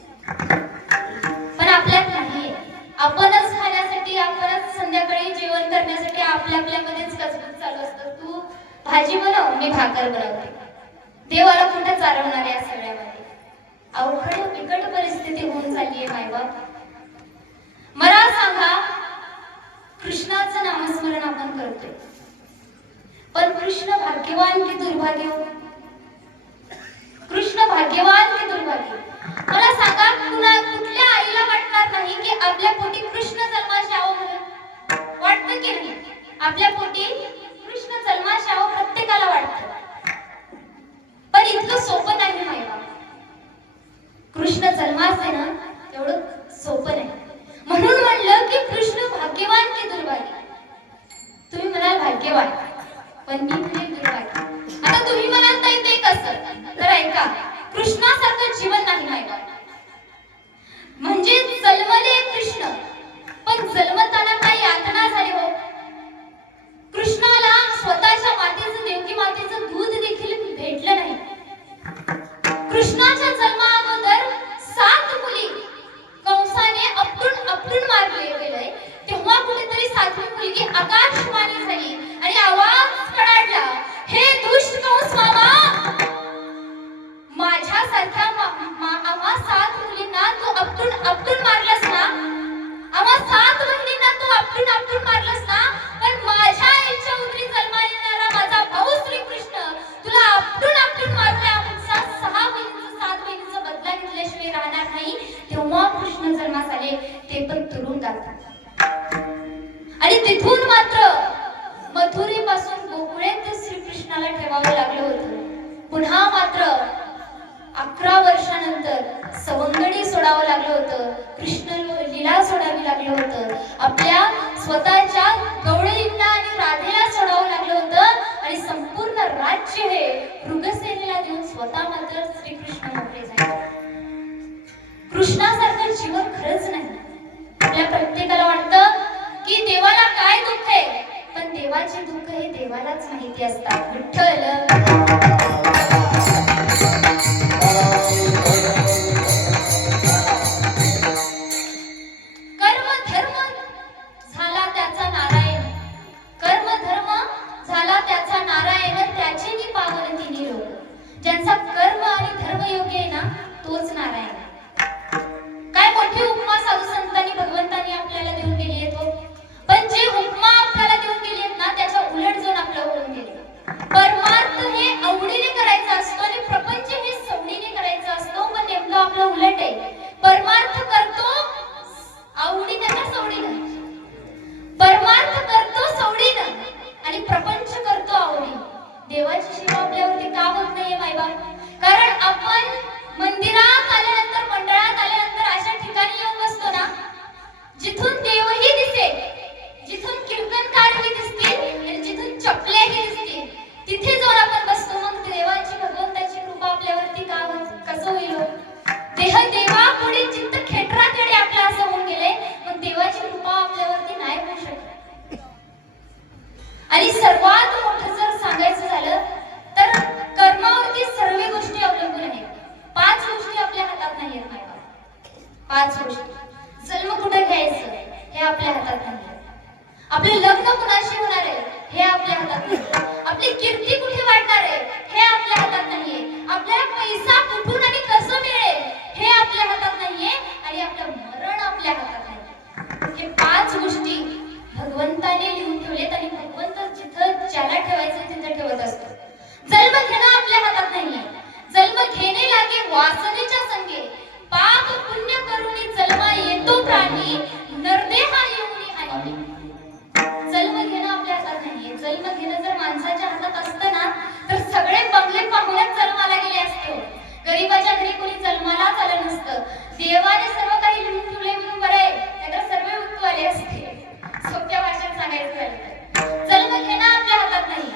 पण आपल्यात नाहीये. आपणच खाण्यासाठी, आपणच संध्याकाळी जेवण करण्यासाठी आपल्यामध्येच कसबस चालू असतं. तू भाजी बनव, मी भाकर बनवते. देवाला कुठं चारवणार या सगळ्यामध्ये? अवघड बिकट परिस्थिती होऊन चालली आहे मायबाप. मला सांगा, कृष्णाचं नामस्मरण आपण करतोय, पण कृष्ण भाग्यवान की दुर्भाग्य? कृष्ण भाग्यवान की दुर्भाग्य? मला सांगा, कुठल्या आईला वाटणार नाही की आपल्या पोटी कृष्ण जन्मास यावं म्हणून? वाटतं की नाही? आपल्या पोटी कृष्ण जन्मास यावं प्रत्येकाला वाटतं, पण इतकं सोपं नाही मायबा. कृष्ण जन्मास येणं एवढं सोपं नाही. म्हणून म्हणलं की कृष्ण भाग्यवान की दुर्भाग्य? तुम्ही म्हणाल भाग्यवान, पण मी म्हणेन दुर्भाग्य. आता तुम्ही म्हणाल ताई ते कसं? तर ऐका, कृष्णासारखं जीवन नाही मायबा. म्हणजे जन्मले कृष्ण, पण जन्मताना काही यातना झाली हो. कृष्णाला स्वतःच्या मातेचं, देवकी मातेचं दूध देखील भेटलं नाही. कृष्णाच्या जन्माअगोदर 7 मुली कंसाने आपटून मारले गेले. तेव्हा कुठेतरी 7वी मुलगी आकाशवाणी झाली आणि आवाज कडाडला, हे दुष्ट कंस मामा, माझ्यासारख्या आम्हा 7 मुलींना तू आपटून मारलंस ना, आम्हा 7 बहिणींना तू आपटून मारलंस ना, पण माझ्या आईच्या उदरी जन्माला येणारा माझा भाऊ श्रीकृष्ण तुला आपटून मारले. आमचा 6 बहिणींचा 7 बहिणींचा बदला घेतल्याशिवाय राहणार नाही. तेव्हा कृष्ण जन्मास आले, ते पण तुरुंगात. आणि तिथून मात्र मथुरेपासून गोकुळेत श्रीकृष्णाला ठेवावं लागलं होतं. पुन्हा मात्र 11 वर्षानंतर सवंगडी सोडावं लागलं होतं. कृष्ण लीला सोडावी लागलं होतं. आपल्या स्वतःच्या गवळींना आणि राधेला सोडावं लागलं होतं. आणि संपूर्ण राज्य हे मृगसेनेला देऊन स्वतः मात्र श्रीकृष्ण मोकळे झाले. कृष्णासारखं जीवन खरंच नाही. आपल्या प्रत्येकाला वाटतं की देवाला काय दुःख आहे, पण देवाचे दुःख हे देवालाच माहिती असतात. विठ्ठल ज्यांचा कर्म आणि धर्म योग्य आहे ना, तोच नारायण आहे. काय मोठी उपमा साधू संतांनी भगवंतांनी आपल्याला देऊन गेली आहे तो, पण जे उपमा आपल्याला देऊन गेली आहेत ना, त्याच्या उलट जाऊन आपल्याला होऊन गेले. परमार्थ हे आवडीने करायचा असतो आणि प्रपंच हे सवडीने करायचा असतो, पण नेमकं आपलं उलट आहे. परमार्थ करतो आवडीने का सवडीने? परमार्थ करतो सवडीने आणि प्रपंच करतो आवडीने. देवाची सेवा आपल्यावरती का होत नाहीये मायबा? कारण आपण मंदिरात आल्यानंतर, मंडळात आल्यानंतर अशा ठिकाणी येऊन बसतो ना, जिथून देवही दिसेल, जिथून कीर्तनकारही दिसतील आणि जिथून चपल्याही दिसतील, तिथे जाऊन आपण बसतो. मग देवाची, भगवंताची कृपा आपल्यावरती का कसं होईल? देह देवा पुढे चित्त खेटराकडे आपलं असं होऊन गेले, मग देवाची कृपा आपल्यावरती नाही होऊ शकत. आणि सर्वात मोठं जर सांगायचं झालं तर कर्मावरती सर्व गोष्टी अवलंबून आहेत. 5 गोष्टी आपल्या हातात नाही आहेत मायबा. 5 गोष्टी. जन्म कुठे घ्यायचं हे आपल्या हातात नाही. आपले लग्न कुणाशी होणार आहे हे आपल्या हातात नाही. आपली कीर्ती कुठे वाढणार आहे हे आपल्या हातात नाहीये. आपल्याला पैसा कुठून आणि कसं मिळेल हे आपल्या हातात नाहीये. आणि आपलं मरण आपल्या हातात नाही. हे 5 गोष्टी भगवंताने लिहून ठेवलेत आणि भगवंत जिथं ज्याला ठेवायचं तिथं ठेवत असतो. जन्म घेणं आपल्या हातात नाहीये. जन्म घेणे लागे वासनेच्या संगे, पाप पुण्य करूनी जन्मा येतो प्राणी, नरदेहा येऊनी आणि जन्म घेणं आपल्या हातात नाहीये. जन्म घेणं जर माणसाच्या हातात असतं ना, तर सगळे बंगले पाहूनच जन्माला गेले असते. गरीबाच्या घरी कोणी जन्मालाच आलं नसतं. देवाने सर्व काही लिहून ठेवले म्हणून बरं आहे, नाहीतर सर्व उत्तू आले असते. सोप्या भाषेत सांगायचं झालं तर जन्म घेणं आपल्या हातात नाही.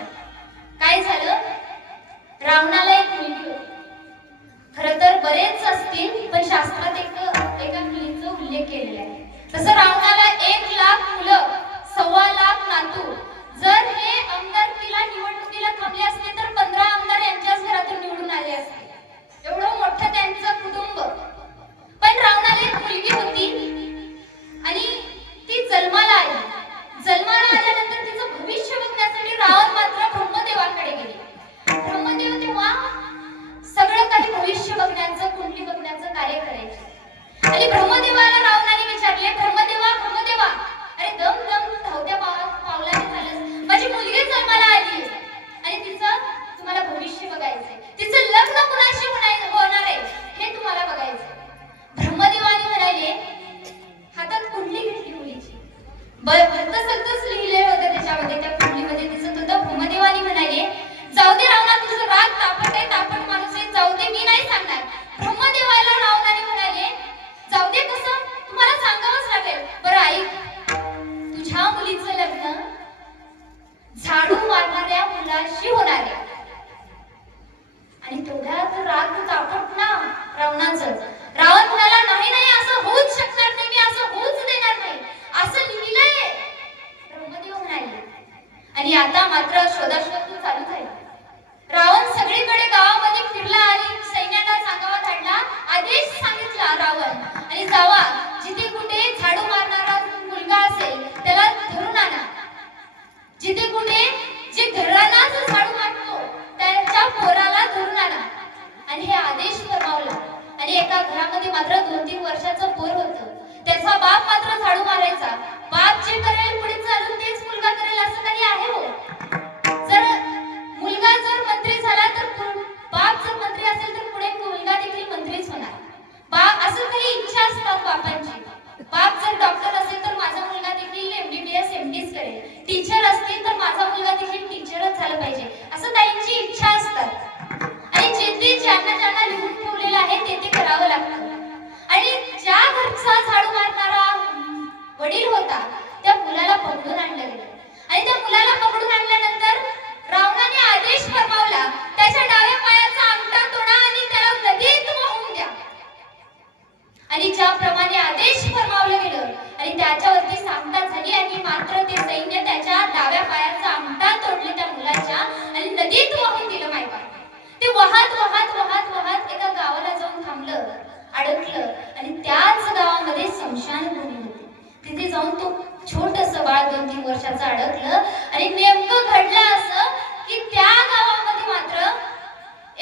स्मशानभूमी होती. तिथे जाऊन तो छोटस बाळ 2-3 वर्षाचं अडकलं आणि नेमकं घडलं असं की त्या गावामध्ये मात्र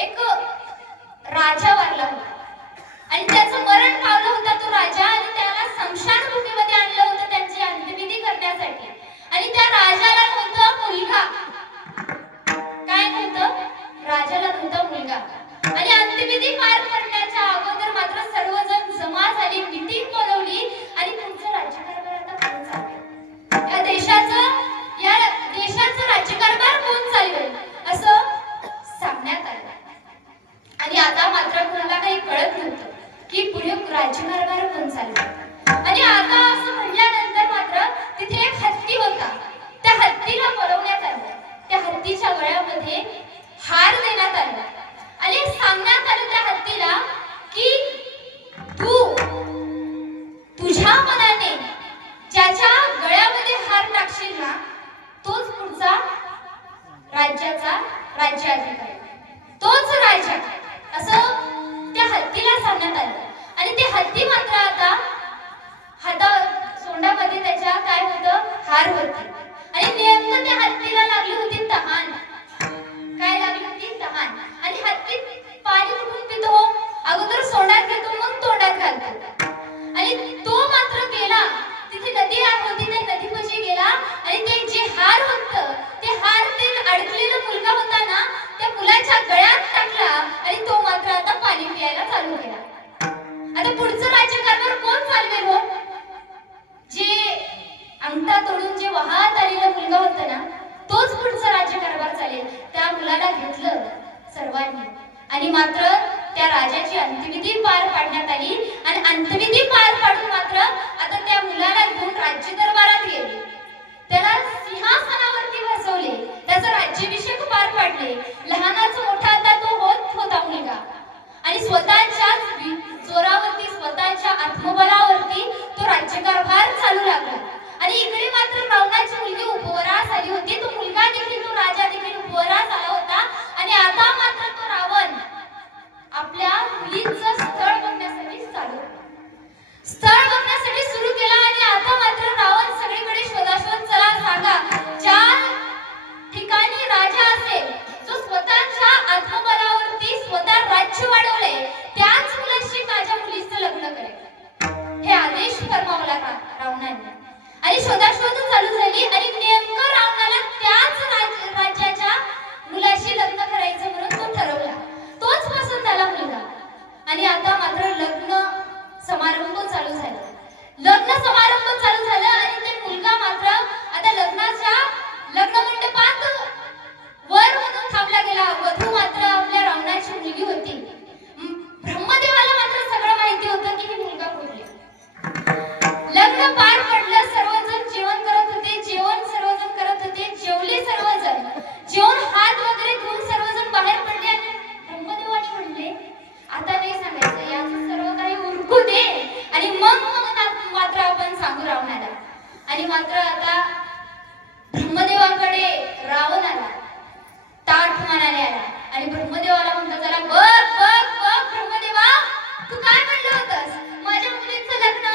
एक राजा वारला होता आणि त्याचं मरण पावलं होता तो राजा आणि त्याला स्मशानभूमीमध्ये आणलं होतं त्यांची अंत्यविधी करण्यासाठी. आणि त्या राजाला नव्हता मुलगा, काय नव्हतं, राजाला नव्हता मुलगा. आणि अंत्यविधी पार करण्याच्या अगोदर मात्र सर्वजण जमा झाली, मीटिंग बोलवली आणि तुमचं राज्यकारभार आता कोण चालवेल, या देशाचं राज्यकारभार कोण चालवेल असं सांगण्यात आलं. आणि आता मात्र कुणाला काही कळत नव्हतं की पुढे राज्यकारभार कोण चालवेल. आणि आता असं म्हणल्यानंतर मात्र तिथे एक हत्ती होता, त्या हत्तीला बोलवण्यात आलं. त्या हत्तीच्या गळ्यामध्ये हार देण्यात आला आणि सांगण्यात आलं त्या हत्तीला की तुझ्या मनाने ज्याच्या गळ्यामध्ये हार टाकशील ना तोच पुढचा राज्याधिकारी, तोच राजा असं त्या हत्तीला सांगण्यात आलं. आणि ते हत्ती मात्र आता सोंडामध्ये त्याच्या काय होतं, हार होती. आणि नेमकं त्या हत्तीला लागली होती तहान. काय लागली होती, तहान. आणि हत्ती पाणी कुठून पितो, अगोदर सोंडात घेतो मग तोंडात घालतो. आणि तो मात्र गेला, तिथे नदी होती, त्या नदीपाशी गेला आणि ते जे हार होतं ते हार ते अडकलेला मुलगा होता ना त्या मुलाच्या गळ्यात टाकला आणि तो मात्र आता पाणी पियायला चालू केला. आता पुढचं राज्यकारभार कोण चालवेल हो? जे अंगठा तोडून जे वाहत आलेला मुलगा होता ना तोच पुढचा राज्यकारभार चालेल. त्या मुलाला घेतलं सर्वांनी आणि मात्र त्या राजाची अंत्यविधी पार पाडण्यात आली. आणि अंत्यविधी पार पाडून मात्र आता त्या मुलाला घेऊन राज्य दरबारात गेले, त्याला सिंहासनावरती बसवले, त्याचा राज्याभिषेक पार पाडले. लहानाचा मोठा आता तो होत होता मुलगा आणि स्वतःच्या जोरावरती स्वतःच्या आत्मबलावरती तो राज्यकारभार चालू लागला. आणि इकडे मात्र रावणाची मुलगी उपवरास आली होती. तो मुलगा देखील, तो राजा देखील उपवरास आला होता. आणि आता मात्र तो रावण आपल्या मुलीचं स्थळ बघण्यासाठी सुरू केला. आणि आता मात्र रावण सगळीकडे शोधाशोध, चला सांगा ज्या ठिकाणी राजा असेल जो स्वतःच्या आत्मबलावरती स्वतः राज्य वाढवले त्याच मुलाशी माझ्या मुलीचं लग्न करेल, हे आदेश फरमावला रावणाने. आणि शोधाशोध चालू झाली आणि नेमकं रावणाला त्याच राज्याच्या मुलाशी लग्न करायचं म्हणून तो ठरवला, तोच पसंत आला मुलगा. आणि आता मात्र लग्न समारंभ चालू झाला आणि ते मुलगा मात्र आता लग्न मंडपात वर म्हणून थांबला गेला. वधू मात्र आपल्या रावणाची मुलगी होती. ब्रह्मदेवाला मात्र सगळं माहिती होतं की ही मुलगा कुठली. लग्न पार पडलं, सर्वजण जेवण करत होते, जेवले सर्वजण, जेवण हात वगैरे धुवून सर्वजण बाहेर पडले. आणि ब्रह्मदेवाने म्हणले आता नाही सांगायचं, याचं सर्व काही उरकू दे आणि मग मात्र आपण सांगू रावणाला. आणि मात्र आता ब्रह्मदेवाकडे रावण आला, ताठ मनाने आला आणि ब्रह्मदेवाला म्हणतो, चला बघ ब्रह्मदेवा, तू काय म्हणलं होतंस, माझ्या मुलीचं लग्न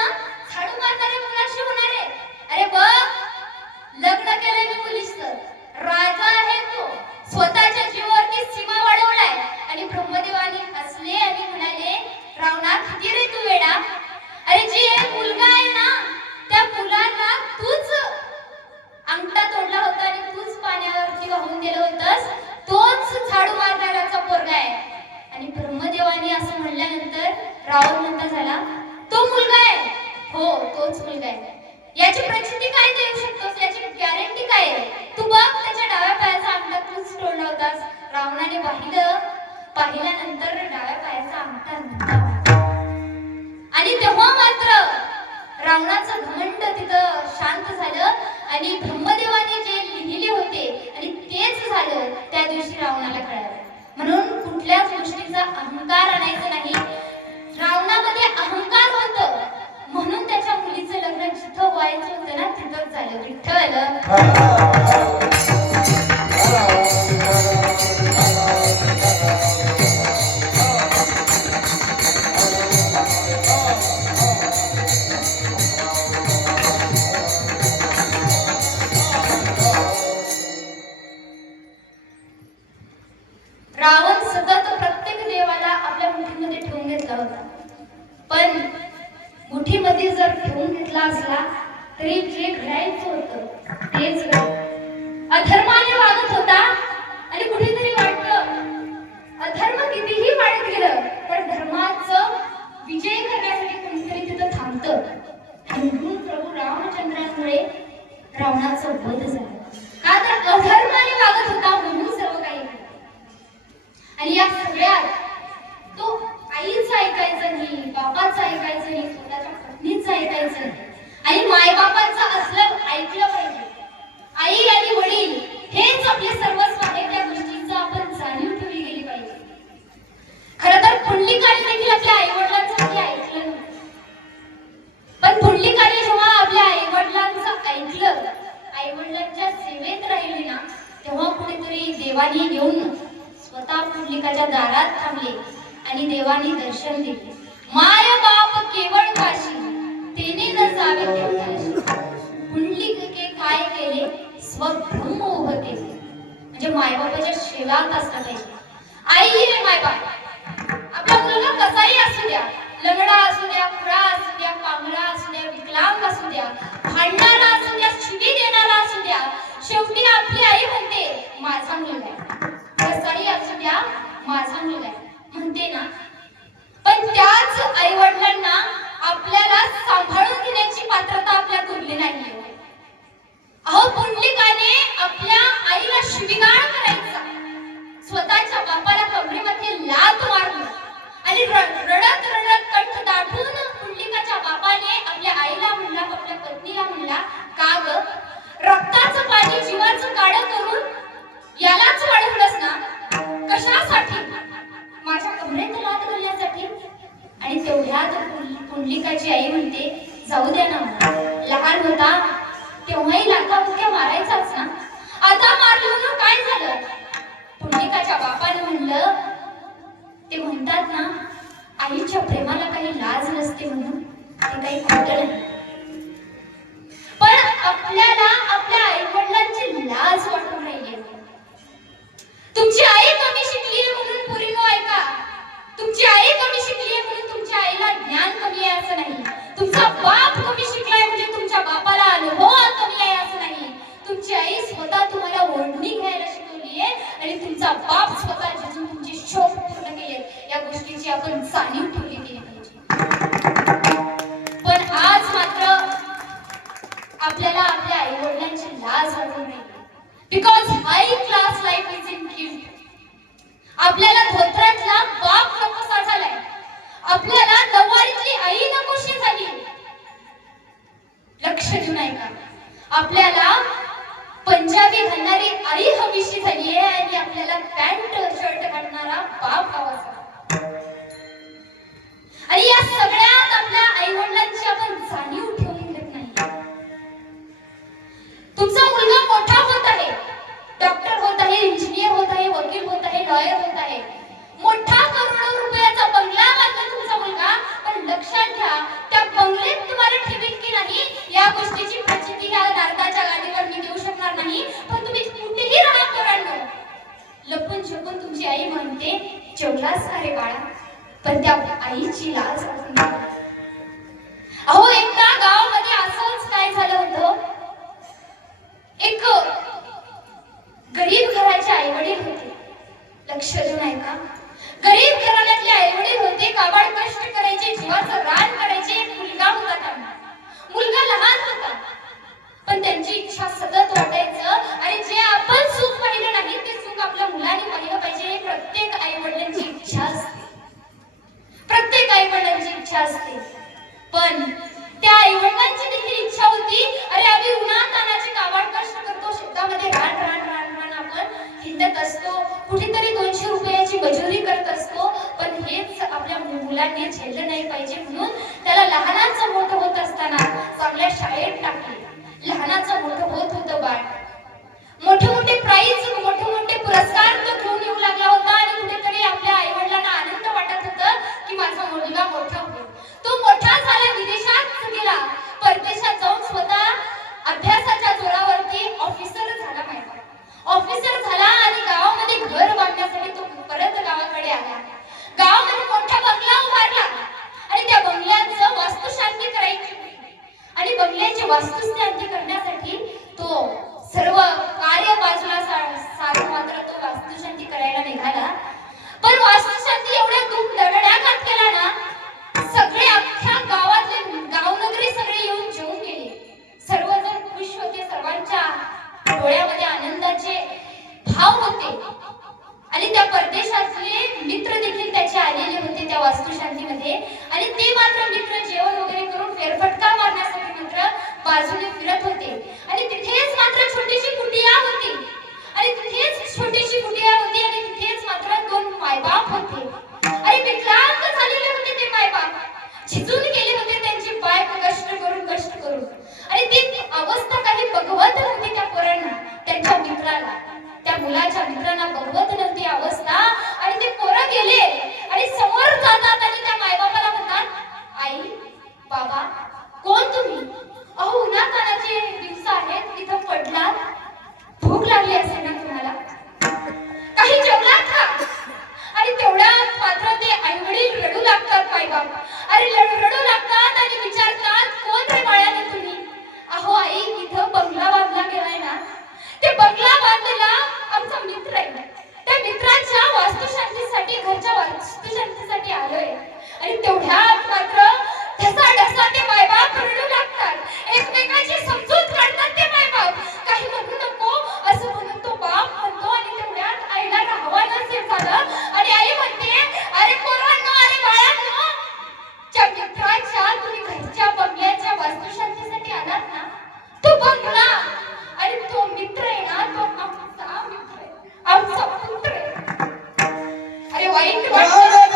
झाडू मारणाऱ्या मुलाशी होणार आहे. अरे बघ, लग्न केलंय मी मुलीचं, राजा आहे तो, स्वतःच्या जीवावरती सीमा वाढवलाय. आणि ब्रह्मदेवाने हसले आणि म्हणाले, रावणा किती रे तू वेडा, अरे जे मुलगा आहे ना त्या मुलाला तूच अंगठा तोडला होता आणि तूच पाण्यावरती वाहून दिलं होतंस, तोच झाडू मारणाऱ्याचा पोरगा आहे. आणि ब्रह्मदेवाने असं म्हणल्यानंतर रावण म्हणता झाला, तो मुलगा आहे, हो तोच मुलगा आहे. याची प्रचिती काय देऊ शकतोस, याची गॅरंटी काय आहे, तू बघ त्याच्या डाव्या पायाचा अंगठा तूच तोडला होतास. रावणाने पाहिल्यानंतर डाव्या पायाचा अंगठा नव्हता. आणि तेव्हा मात्र रावणाचं घमंड तिथं शांत झालं आणि ब्रह्मदेवाने जे लिहिले होते आणि तेच झालं त्या दिवशी रावणाला कळालं. म्हणून कुठल्याच गोष्टीचा अहंकार आणायचा नाही. रावणामध्ये अहंकार होतं म्हणून त्याच्या मुलीचं लग्न जिथं व्हायचं होतं ना तिथंच झालं. विठ्ठल रावण सतत प्रत्येक देवाला आपल्या मुठीमध्ये ठेवून घेतला होता. पण मुठीमध्ये जर ठेवून घेतला असला तरी जे घडायचं होतं तेच घडलं. अधर्माने वागत होता आणि कुठेतरी वाटतं अधर्म कितीही वाढत गेलं तर धर्माचं विजय करण्यासाठी कोणीतरी तिथं थांबतं. म्हणून प्रभू रामचंद्रांमुळे रावणाचा वध झाला. का तर अधर्माने वागत होता म्हणून सर्व काही घडलं. आणि या सगळ्यात तो आईचं ऐकायचं नाही, बापाचं ऐकायचं नाही, स्वतःच्या पत्नीचं ऐकायचं नाही आणि मायबापाचं असलं ऐकलं पाहिजे. आई आणि वडील हेच आपले सर्वस्व आहे. त्या गोष्टीचं आपण जाणीव ठेवली गेली पाहिजे. खरं तर पुंडलिकाने देखील आपल्या आई वडिलांचं कधी ऐकलं नव्हतं. पण पुंडलिकाने जेव्हा आपल्या आई वडिलांचं ऐकलं, आई वडिलांच्या सेवेत राहिली ना, तेव्हा कुठेतरी देवानी येऊन स्वतः पुंडलिकाच्या दारात थांबले आणि देवानी दर्शन दिले. माय बाप केवळ काशी तेने न जावे केवढाशी. पुंडलिके काय केले? स्वब्रह्म उभं केले. म्हणजे मायबापाच्या सेवात असलं पाहिजे. आई हे मायबाप. आपला मुलगा कसाही असू द्या, लंगडा असू द्या, खुळा असू द्या, पांगळा असू द्या, विकलांग असू द्या, भांडणारा असू द्या, शिवी देणारा असू द्या, शेवटी आपली आई म्हणते माझा मुलगा आहे. कसाही असू द्या माझा मुलगा आहे म्हणते ना. पण त्याच आई वडिलांना आपल्याला सांभाळून घेण्याची पात्रता आपल्यात उरली नाही. अहो, पुंडलिकाने आपल्या आईला शिवीगाळ करायचा, स्वतःच्या बापाला कमरेमध्ये लाथ मारली आणि रडत रडत कंठ दाटून पुंडलिकाच्या बापाने आपल्या आईला म्हणला, आपल्या पत्नीला म्हणला, का ग रक्ताचं पाणी जीवाचं काढ करून यालाच वाढवलंस ना? कशासाठी? माझ्या कमरेत लाथ घालण्यासाठी? आणि तेवढ्यात पुंडलिकाची आई म्हणते जाऊ द्या ना, लहान होता तेव्हाही लाथा बुक्या मारायचाच ना, आता मारली म्हणून काय झालं? पुंडलिकाच्या बापाने म्हणलं, ते म्हणतात ना आईच्या प्रेमाला काही लाज नसते म्हणून ते काही खोटं नाही. पण आपल्याला आपल्या आई वडिलांची लाज वाटून राहिली. तुमची आई कमी शिकली आहे म्हणून पोरींनो ऐका, तुमची आई कमी शिकली आहे म्हणून तुमच्या आईला ज्ञान कमी आहे असं नाही. तुमचा बाप कमी शिकलाय म्हणजे तुमच्या बापाला अनुभव कमी आहे असं नाही. तुमची आई स्वतः तुम्हाला ओढणी घ्यायला शिकवली आहे आणि तुमचा बाप स्वतः जिथून तुमची शोक पूर्ण केली आहे. या गोष्टीची आपण जाणीव ठेवली गेली पाहिजे. पण आज मात्र आपल्याला आपल्या आई वडिलांची लाज वाटून राहिली. Because high class life is in guilt. आपल्याला धोत्रातला बाप नकोसा झालाय, आपल्याला नववारीतली आई नकोशी झाली. लक्ष देऊन ऐका, आपल्याला पंजाबी घालणारी आई हवीशी झाली आहे आणि आपल्याला पॅन्ट शर्ट घालणारा बाप हवासा. आणि या सगळ्यात आपल्या आई वडिलांची आपण जाणीव ठेवून घेत नाही. तुमचा मुलगा मोठा होत आहे, डॉक्टर होत आहे, इंजिनियर होत आहे, वकील होत आहे, लॉयर होत आहे, मोठा करोडो रुपयाचा बंगला बांधला तुमचा मुलगा. पण लक्षात घ्या, त्या बंगल्यात तुम्हाला ठेवील की नाही या गोष्टीची प्रचिती या नारदाच्या गाडीवर मी देऊ शकणार नाही. पण तुम्ही कुठेही राहा पोरांनो, लपून छपून तुमची आई म्हणते जेवलास का रे बाळा, पण त्या आईची लाज वाटून गेली. अहो, एकदा गावामध्ये असंच काय झालं होतं, एक गरीब घराचे आई वडील होते. लक्ष देऊन ऐका, गरीब घराण्यातले आई वडील होते, काबाड कष्ट करायचे, जीवाचं रान करायचे. एक मुलगा होता त्यांना. मुलगा लहान होता पण त्यांची इच्छा सतत वाटायचं आणि जे आपण सुख पाहिलं नाही ते सुख आपल्या मुलाने पाहिलं पाहिजे. हे प्रत्येक आई वडिलांची इच्छा असते, प्रत्येक आई वडिलांची इच्छा असते. पण त्या आई वडिलांची देखील इच्छा होती, अरे आम्ही उन्हात तानाचे काबाड कष्ट करतो, शेतामध्ये रान रान रान रान आपण हिंडत असतो, कुठेतरी 200 रुपयाची मजुरी करत असतो. पण हेच आपल्या मुलांनी झेललं नाही पाहिजे म्हणून त्याला लहानाचं मोठं होत असताना चांगल्या शाळेत टाकले. लहानाचं मोठं होत होतं बाळ, मोठे मोठे प्राइज, मोठे मोठे पुरस्कार तो घेऊन येऊ लागला होता आणि कुठेतरी आपल्या आई वडिलांना आनंद वाटत होता की माझा मुलगा मोठा होईल. तो मोठा झाला, विदेशात गेला, परदेशात जाऊन स्वतः अभ्यासाच्या जोरावरती ऑफिसर झाला. ऑफिसर झाला आणि गावामध्ये घर बांधण्यासाठी तो आणि त्या परदेशातले मित्र देखील त्याचे आलेले होते त्या वास्तुशांतीमध्ये आणि ते मात्र मित्र जेवण वगैरे करून फेरफटका मारण्यासाठी मात्र बाजूने फिरत होते आणि तिथेच मात्र छोटीशी कुटिया होती आणि तिथेच छोटीशी कुटिया होती आणि तिथेच मात्र दोन मायबाप होते आणि विकलांग झालेले होते ते मायबाप झिजून गेले होते त्यांची बायको कष्ट करून आणि ती अवस्था काही बघवत नव्हती त्या पोरांना त्यांच्या मित्राला त्या मुलाच्या मित्रांना बघवत नव्हती अवस्था आणि ते पोरं गेले आणि समोर जातात आणि त्या मायबापाला म्हणतात आई बाबा कोण तुम्ही अहो उन्हातानाचे दिवस आहेत इथं पडलात भूक लागली असेल ना तुम्हाला काही जेवलात का आणि तेवढ्यात मात्र ते आईवडील रडू लागतात मायबाप अरे रडू लागतात आणि विचारतात कोण रे बाळाने तुम्ही अहो आई इथं बंगला बांधला गेलाय ना ते बंगला बांधलेला आमचा मित्र आहे त्या मित्राच्या वास्तुशांतीसाठी घरच्या वास्तुशांतीसाठी आलोय आणि तेवढ्यात मात्र ढसा ते मायबाप रडू लागतात एकमेकांची समजूत काढतात ते मायबाप काही म्हणू नको असं म्हणून तो बाप म्हणतो आणि तेवढ्यात आईला राहावा नसेल झालं आणि आई म्हणते अरे पोरांनो अरे बाळांनो त्या मित्राच्या तुम्ही घरच्या बंगल्याच्या वास्तुशांतीसाठी आलात ना तो बंगला आणि तो मित्र आहे ना तो आमचा मित्र आहे आमचा पुत्र आहे अरे वाईट वाटतं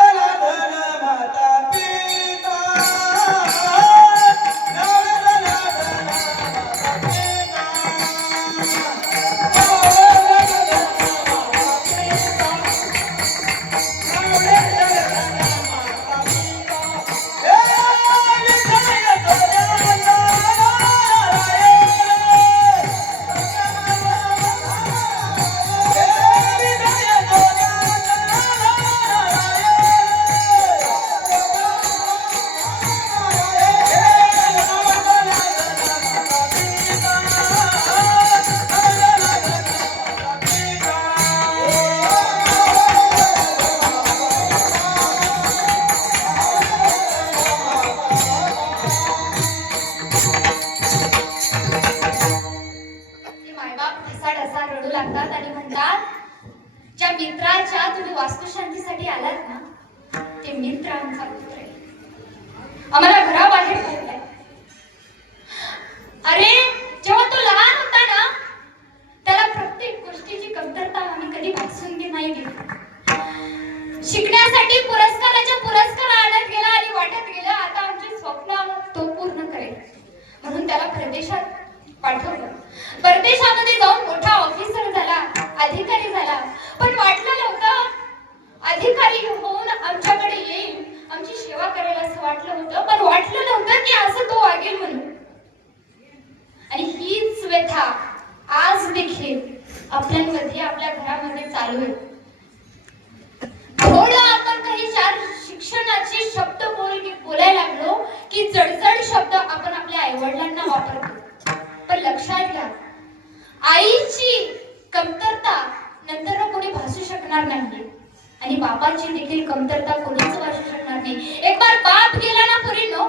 मित्राच्या तुम्ही वास्तुशांतीसाठी आलात ना ते मित्र आमचा पुत्र आहे आम्हाला घराबाहेर काढलाय अरे जेव्हा तो लहान होता ना त्याला प्रत्येक गोष्टीची कमतरता आम्ही कधी भासून नाही दिली शिकण्यासाठी पुरस्कार आणत गेला आणि वाटत गेला आता आमचे स्वप्न तो पूर्ण करेल म्हणून त्याला परदेशात पाठवलं परदेशामध्ये जाऊन मोठा ऑफिसर झाला अधिकारी झाला पण वाटलं नव्हतं अधिकारी होऊन आमच्याकडे येईल आमची सेवा करेल असं वाटलं होतं पण वाटलं नव्हतं की असं तो वागेल म्हणून आणि हीच व्यथा आज देखील आपल्यामध्ये आपल्या घरामध्ये चालू आहे थोडं आपण काही चार शिक्षणाचे शब्द बोलायला लागलो की जडजड शब्द आपण आपल्या आईवडिलांना वापरतो पण लक्षात घ्या आईची कमतरता नंतर कोणी भासू शकणार नाही आणि बापाची देखील कमतरता कोणीच भासू शकणार नाही एक बार बाप गेला ना पुरीनो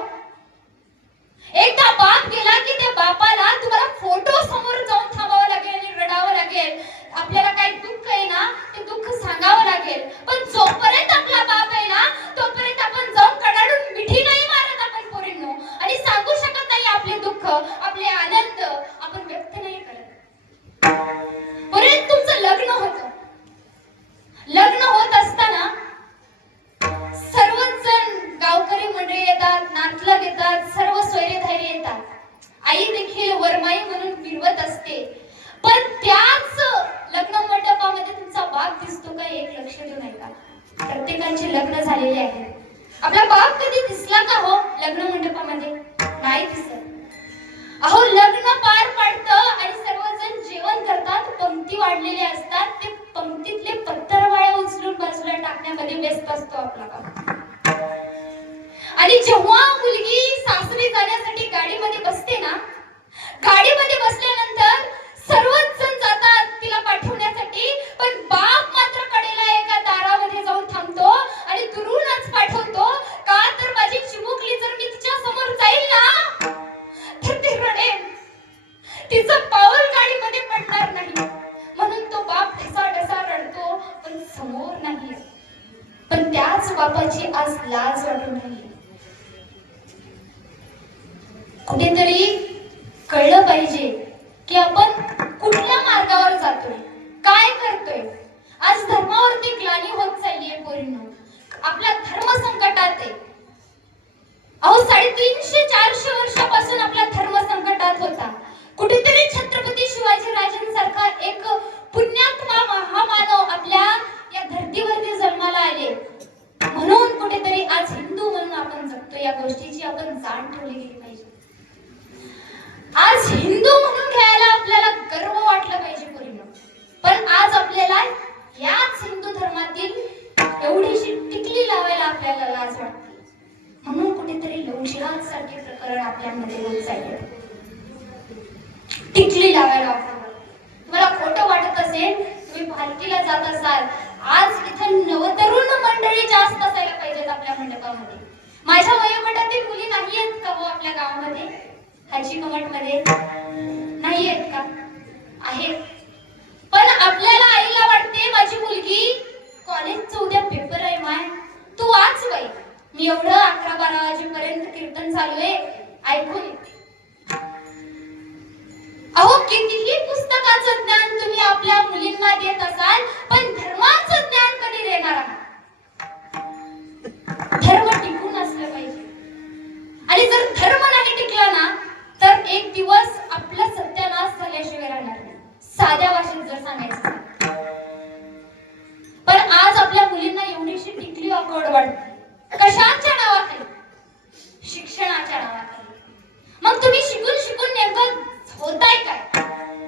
एकदा बाप गेला की त्या बापाला तुम्हाला फोटो समोर जाऊन थांबावं लागेल आणि रडावं लागेल आपल्याला काय दुःख आहे ना ते दुःख सांगावं लागेल पण जोपर्यंत आपला बाप आहे ना तोपर्यंत आपण जाऊन कडाडून मिठी नाही मारत आपण पोरींनो आणि सांगू शकत नाही आपले दुःख आपले आनंद आपण व्यक्त नाही करत पोरींनो तुमचं लग्न होत असताना सर्वच जण गावकरी मंडळी येतात नातलग येतात सर्व सोयरेधारी येतात आई देखील वरमाई म्हणून फिरवत असते पण त्याच लग्न मंडपामध्ये तुमचा बाप दिसतो का एक लक्ष देऊन ऐका प्रत्येकाचे लग्न झालेले आहे आपला बाप कधी दिसला का हो लग्न मंडपामध्ये नाही दिसत अहो लग्न पार पडतं आणि सर्वजण जेवण करतात पंक्ती वाढलेले असतात ते पंक्तीतले पत्तरवाळे उचलून बाजूला टाकण्यामध्ये व्यस्त असतो आपला बाप आणि जेव्हा मुलगी सासरी जाण्यासाठी गाडीमध्ये बसते ना गाडीमध्ये बसल्यानंतर सर्वच जण जातात तिला पाठवण्यासाठी पण बाप मात्र कडेला एका दारामध्ये जाऊन थांबतो आणि दुरूनच पाठवतो का तर माझी चिमुकली जर मी तिच्या समोर जाईल ना तर ती रडेल तिचं पाऊल गाडीमध्ये पडणार नाही म्हणून तो बाप ढसा रडतो पण समोर नाही, पण त्याच बापाची आज लाज वाटून राहिली. कुठेतरी कळलं पाहिजे की आपण कुठल्या मार्गावर जातोय, काय करतोय. आज धर्मावरती ग्लानी होत चाललीये पोरींनो. आपला धर्म संकटात आहे. अहो 350-400 वर्षापासून आपला धर्म संकटात होता. कुठेतरी छत्रपती शिवाजी राजांसारखा एक पुण्यात्मा महामानव आपल्या या धर्तीवरती जन्माला आले, म्हणून कुठेतरी आज हिंदू म्हणून आपण जगतो. या गोष्टीची आपण जाण ठेवली गेली पाहिजे. आज हिंदू म्हणून घ्यायला आपल्याला गर्व वाटला पाहिजे पोरींनो. पण आज आपल्याला याच हिंदू धर्मातील एवढीशी टिकली लावायला आपल्याला लाज वाटते. म्हणून कुठेतरी लवजिहाद सारखे प्रकरण आपल्यामध्ये होत चालले. टिकली लावायला वापरतात. तुम्हाला खोटं वाटत असेल, तुम्ही पालखीला जात असाल, आज इथं नवतरुण मंडळी जास्त असायला पाहिजेत आपल्या मंडपामध्ये. माझ्या वयोगटातील मुली नाही आहेत का हो आपल्या गावामध्ये? हाजी कमटमध्ये नाही आहेत का? आहेत. पण आपल्याला आईला वाटते माझी मुलगी कॉलेजचं उद्या पेपर आहे माय, तू वाच बाई. मी एवढं 11-12 वाजेपर्यंत कीर्तन चालू आहे, ऐकून. अहो कितीही पुस्तकाचं ज्ञान तुम्ही आपल्या मुलींना देत असाल, पण धर्माचं ज्ञान कधी देणार आहात? धर्म टिकून असलं पाहिजे. आणि जर धर्म नाही टिकला ना, तर एक दिवस आपला सत्यानाश झाल्याशिवाय राहणार नाही. साध्या भाषेत जर सांगायचं. पण आज आपल्या मुलींना एवढीशी टिकली अवघड वाटते. कशाच्या नावाखाली? शिक्षणाच्या नावाखाली. मग तुम्ही शिकून नेमकं होताय काय?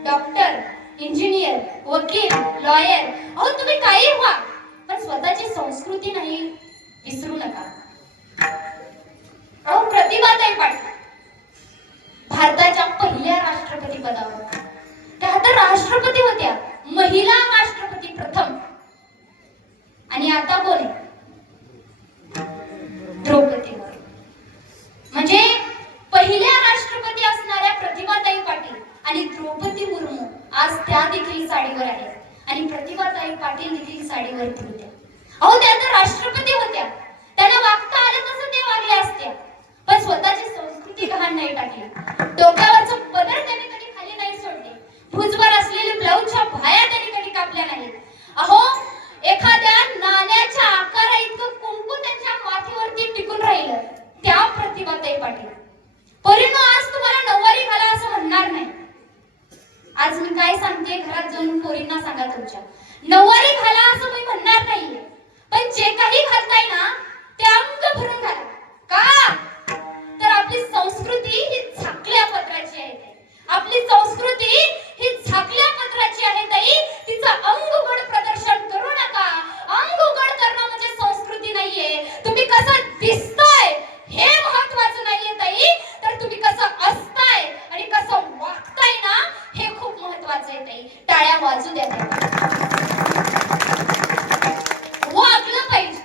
डॉक्टर, इंजिनियर, वकील, लॉयर, अहो तुम्ही काही व्हा, पण स्वतःची संस्कृती नाही विसरू नका. अहो प्रतिभाताई पाटील भारताच्या पहिल्या राष्ट्रपती पदावर, त्या तर राष्ट्रपती होत्या, महिला राष्ट्रपती प्रथम. आणि आता कोण आहे? द्रौपदी मुर्मू. म्हणजे पहिल्या राष्ट्रपती असणाऱ्या प्रतिभाताई पाटील आणि द्रौपदी मुर्मू आज त्या देखील साडीवर आहेत आणि प्रतिभाताई पाटील देखील साडीवरती होत्या. अहो त्या तर राष्ट्रपती होत्या, त्यांना वागता आलं तसं ते वागल्या असत्या, पण स्वतःची संस्कृती गहाण नाही टाकली. डोक्यावरचं पदर त्यांनी कधी खाली नाही सोडले. भुजभर असलेले ब्लाऊजच्या भाया त्यांनी कधी कापल्या नाहीत. अहो एखाद्या नाण्याच्या आकारा इतकं कुंकू त्यांच्या माथीवरती टिकून राहिलं, त्या प्रतिभाताई पाटील. पोरींनो आज तुम्हाला नऊवारी घाला असं म्हणणार नाही. आज मी काय सांगते, घरात जाऊन पोरींना सांगा तुमच्या, नऊवारी घाला असं मी म्हणणार नाहीये, पण जे काही घालताय ना ते अंग भरून घाला. का? तर आपली संस्कृती ही झाकल्या पत्राची आहे. आपली संस्कृती ही झाकल्या पत्राची आहे ताई. तिचं अंग उघड प्रदर्शन करू नका. अंग उघड करणं म्हणजे संस्कृती नाहीये. तुम्ही कसं दिसताय हे महत्वाचं नाहीये ताई, तर तुम्ही कसं असताय आणि कसं वागताय ना हे खूप महत्वाचं आहे ताई. टाळ्या वाजू द्या ताई. वागलं पाहिजे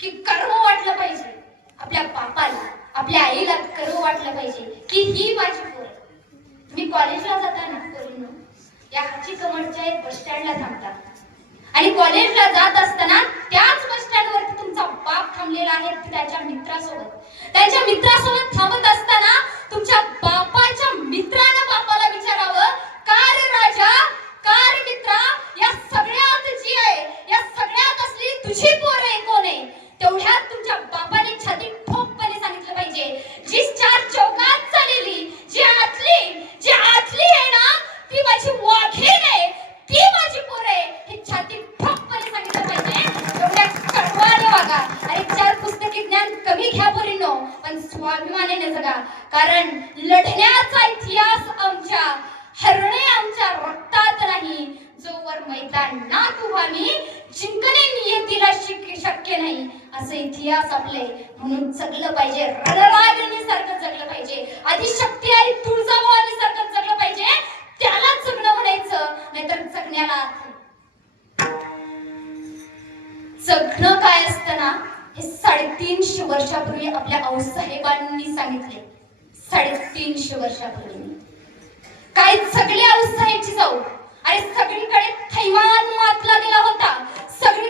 की गर्व वाटलं पाहिजे आपल्या बापाला, आपल्या आईला गर्व वाटलं पाहिजे की ही माझी पोर. तुम्ही कॉलेजला जाताना पोरींनो या हाजी कमळच्या एक बस स्टँडला थांबतात आणि कॉलेजला जात असताना त्याच बस स्टँडवरती तुमचा बाप थांबलेला आहे त्याच्या मित्रासोबत. त्यांच्या मित्रासोबत थांबत असताना तुमच्या बापाच्या मित्रानं बापाला विचारावं, का रे राजा, का रे मित्रा, या सगळ्यात जी आहे, या सगळ्यात असली तुझी पोर आहे कोण आहे? तेवढ्यात तुमच्या बापाने छाती ठोकपणे सांगितलं पाहिजे, जी 4 चौकात चाललेली, जी आतली आहे ना ती माझी वाघीण आहे, ती माझी पोर आहे, हे छाती ठोकपणे सांगितलं पाहिजे. एवढ्या कडवाने वागा आणि 4 पुस्तकी ज्ञान कमी घ्या पोरींनो, पण स्वाभिमानाने जगा. कारण लढण्याचा इतिहास आमच्या, हरणे आमच्या रक्तात नाही. जोवर मैदानात उभा मी, जिंकणे नियतीला शक्य नाही. असं इतिहास आपले, म्हणून जगलं पाहिजे. रणरागिणीसारखं जगलं पाहिजे. आदिशक्ती आई तुळजाभवानीसारखं जगलं पाहिजे. त्याला जगणं म्हणायचं, नाहीतर जगण्याला जगणं काय असतं ना हे 350 वर्षापूर्वी आपल्या आऊसाहेबांनी सांगितले. 350 वर्षापूर्वी काय जगले आऊसाहेबची जाऊ. अरे सगळीकडे थैमान मातला गेला होता. सगळी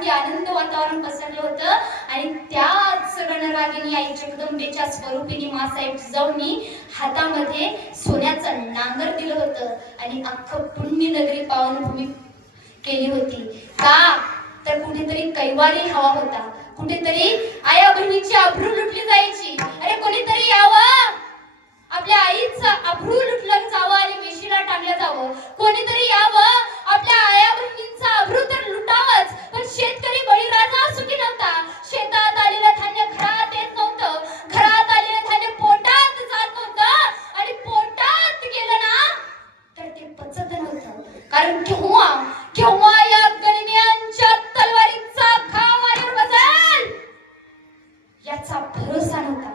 आनंदी आनंद वातावरण पसरलं होतं आणि त्याच रणरागिणी आई जगदंबेच्या स्वरूपिणी मासाहेब जिजाऊंनी हातामध्ये सोन्याचं नांगर दिलं होतं आणि अख्खं पुण्यनगरी पावनभूमी केली होती. का तर कुठेतरी कैवारी हवा होता, कुठेतरी आया बहिणीची अब्रू लुटली जायची. अरे कोणीतरी यावं, आपल्या आईचं अब्रू लुटलं जावं आणि वेशीला टांगलं जावं. कोणीतरी यावं, आपल्या आया बहिणींचा अब्रू तर लुटावंच, पण शेतकरी बळीराजा सुखी नव्हता. शेतात आलेलं धान्य घरात येत नव्हतं, घरात आलेलं धान्य पोटात जात नव्हतं आणि पोटात गेलं ना तर ते पचत नव्हतं. कारण केव्हा या गनिम्यांच्या तलवारीचा घाव आल्यावर बसेल याचा भरोसा नव्हता.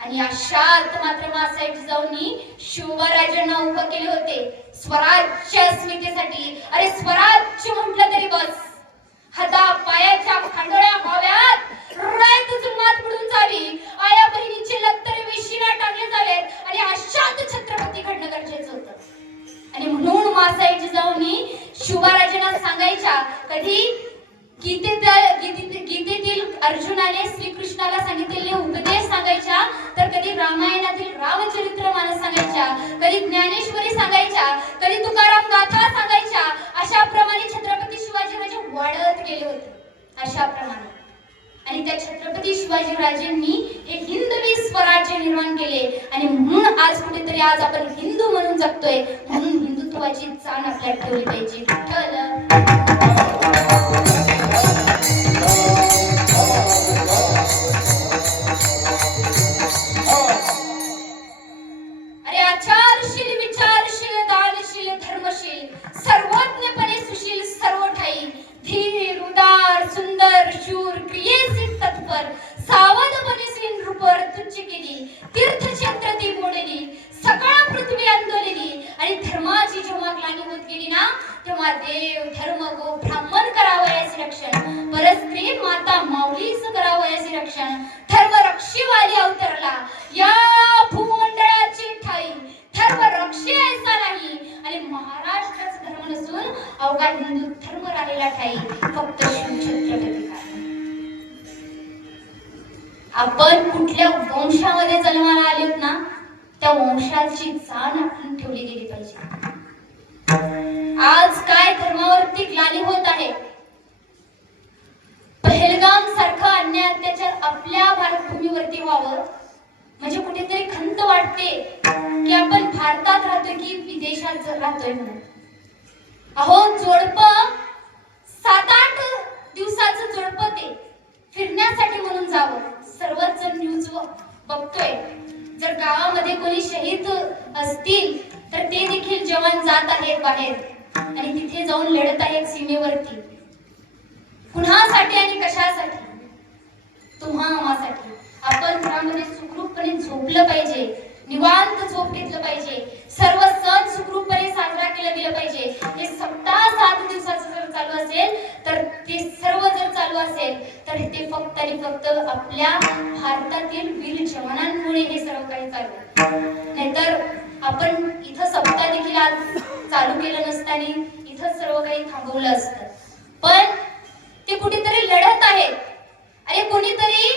आणि अशात मात्र मासाहेब जिजाऊंनी शिवरायांना उभं केले होते स्वराज्य अस्मितेसाठी. अरे स्वराज्य म्हटलं तरी बस, हाता पायाच्या खांडोळ्या व्हाव्यात, रयत जुलमात बुडून जावी, आया बहिणीचे लत्तर वेशीला टाकले जावेत आणि अशात छत्रपती घडणं गरजेचं होतं. आणि म्हणून मासाहेब जिजाऊंनी शिवरायांना सांगायच्या, कधी गीतेतील अर्जुनाने श्रीकृष्णाला सांगितलेले उपदेश सांगायच्या, तर कधी रामायणातील रामचरित्र मानस सांगायच्या, कधी ज्ञानेश्वरी सांगायच्या, कधी तुकाराम गाथा सांगायच्या. अशा प्रमाणे छत्रपती शिवाजीराजे वाढत गेले होते. अशा प्रमाणे आणि त्या छत्रपती शिवाजीराजेंनी हे हिंदवी स्वराज्य निर्माण केले आणि म्हणून आज कुठेतरी आज आपण हिंदू म्हणून जगतोय. म्हणून हिंदुत्वाची जाण आपल्याला ठेवली पाहिजे. विठ्ठल आचारशील विचारशील दानशील धर्मशील सर्वज्ञपणे सुशील सर्व ठाई धीर उदार सुंदर शूर क्रियेसी तत्पर सावधपणे नृपर तुच्छ केली तीर्थक्षेत्र ती मोडली सकळ पृथ्वी आंदोलली. आणि धर्माची जेव्हा ग्लानी होत गेली ना तेव्हा देव धर्म गो ब्राह्मण करावयाचे रक्षण, परस्त्री माता माऊलीच करावयाचे रक्षण. धर्म रक्षीवाली अवतरला या भूमंडळाची ठाई, धर्म रक्षी ऐसा नाही आणि महाराष्ट्राचा धर्म नसून अवघा हिंदू धर्म राहिला ठाई फक्त शिवछत्रपती. आपण कुठल्या वंशामध्ये जन्माला आलोत ना त्या वंशाची जाण आपण ठेवली गेली पाहिजे. आज काय धर्मावरती ग्लानी होत आहे, पहलगाम सारखा अन्याय अत्याचार आपल्या भारतभूमीवरती व्हावं म्हणजे कुठेतरी खंत वाटते की आपण भारतात राहतोय की विदेशात राहतोय म्हणून. अहो जोडप 7-8 दिवसाचं जोडप ते फिरण्यासाठी म्हणून जावं. सर्वच जण न्यूज बघतोय. जर गावामध्ये कोणी शहीद असतील तर ते देखील जवान जात आहेत बाहेर आणि तिथे जाऊन लढत आहेत सीमेवरती. कुणासाठी आणि कशासाठी? तुम्हा आम्हासाठी. आपण घरामध्ये सुखरूपपणे झोपलं पाहिजे, निवांत झोप घेतलं पाहिजे, सर्व सण सुखरूपपणे साजरा केला गेला पाहिजे. हे सप्ताह 7 दिवसाचं जर चालू असेल तर ते सर्व जर चालू असेल तर ते फक्त आणि फक्त आपल्या भारतातील वीर जवानांमुळे हे सर्व काही चालू आहे. नाहीतर आपण इथं सप्ताह देखील आज चालू केलं नसताना इथं सर्व काही थांबवलं असतं. पण ते कुठेतरी लढत आहेत. अरे कोणीतरी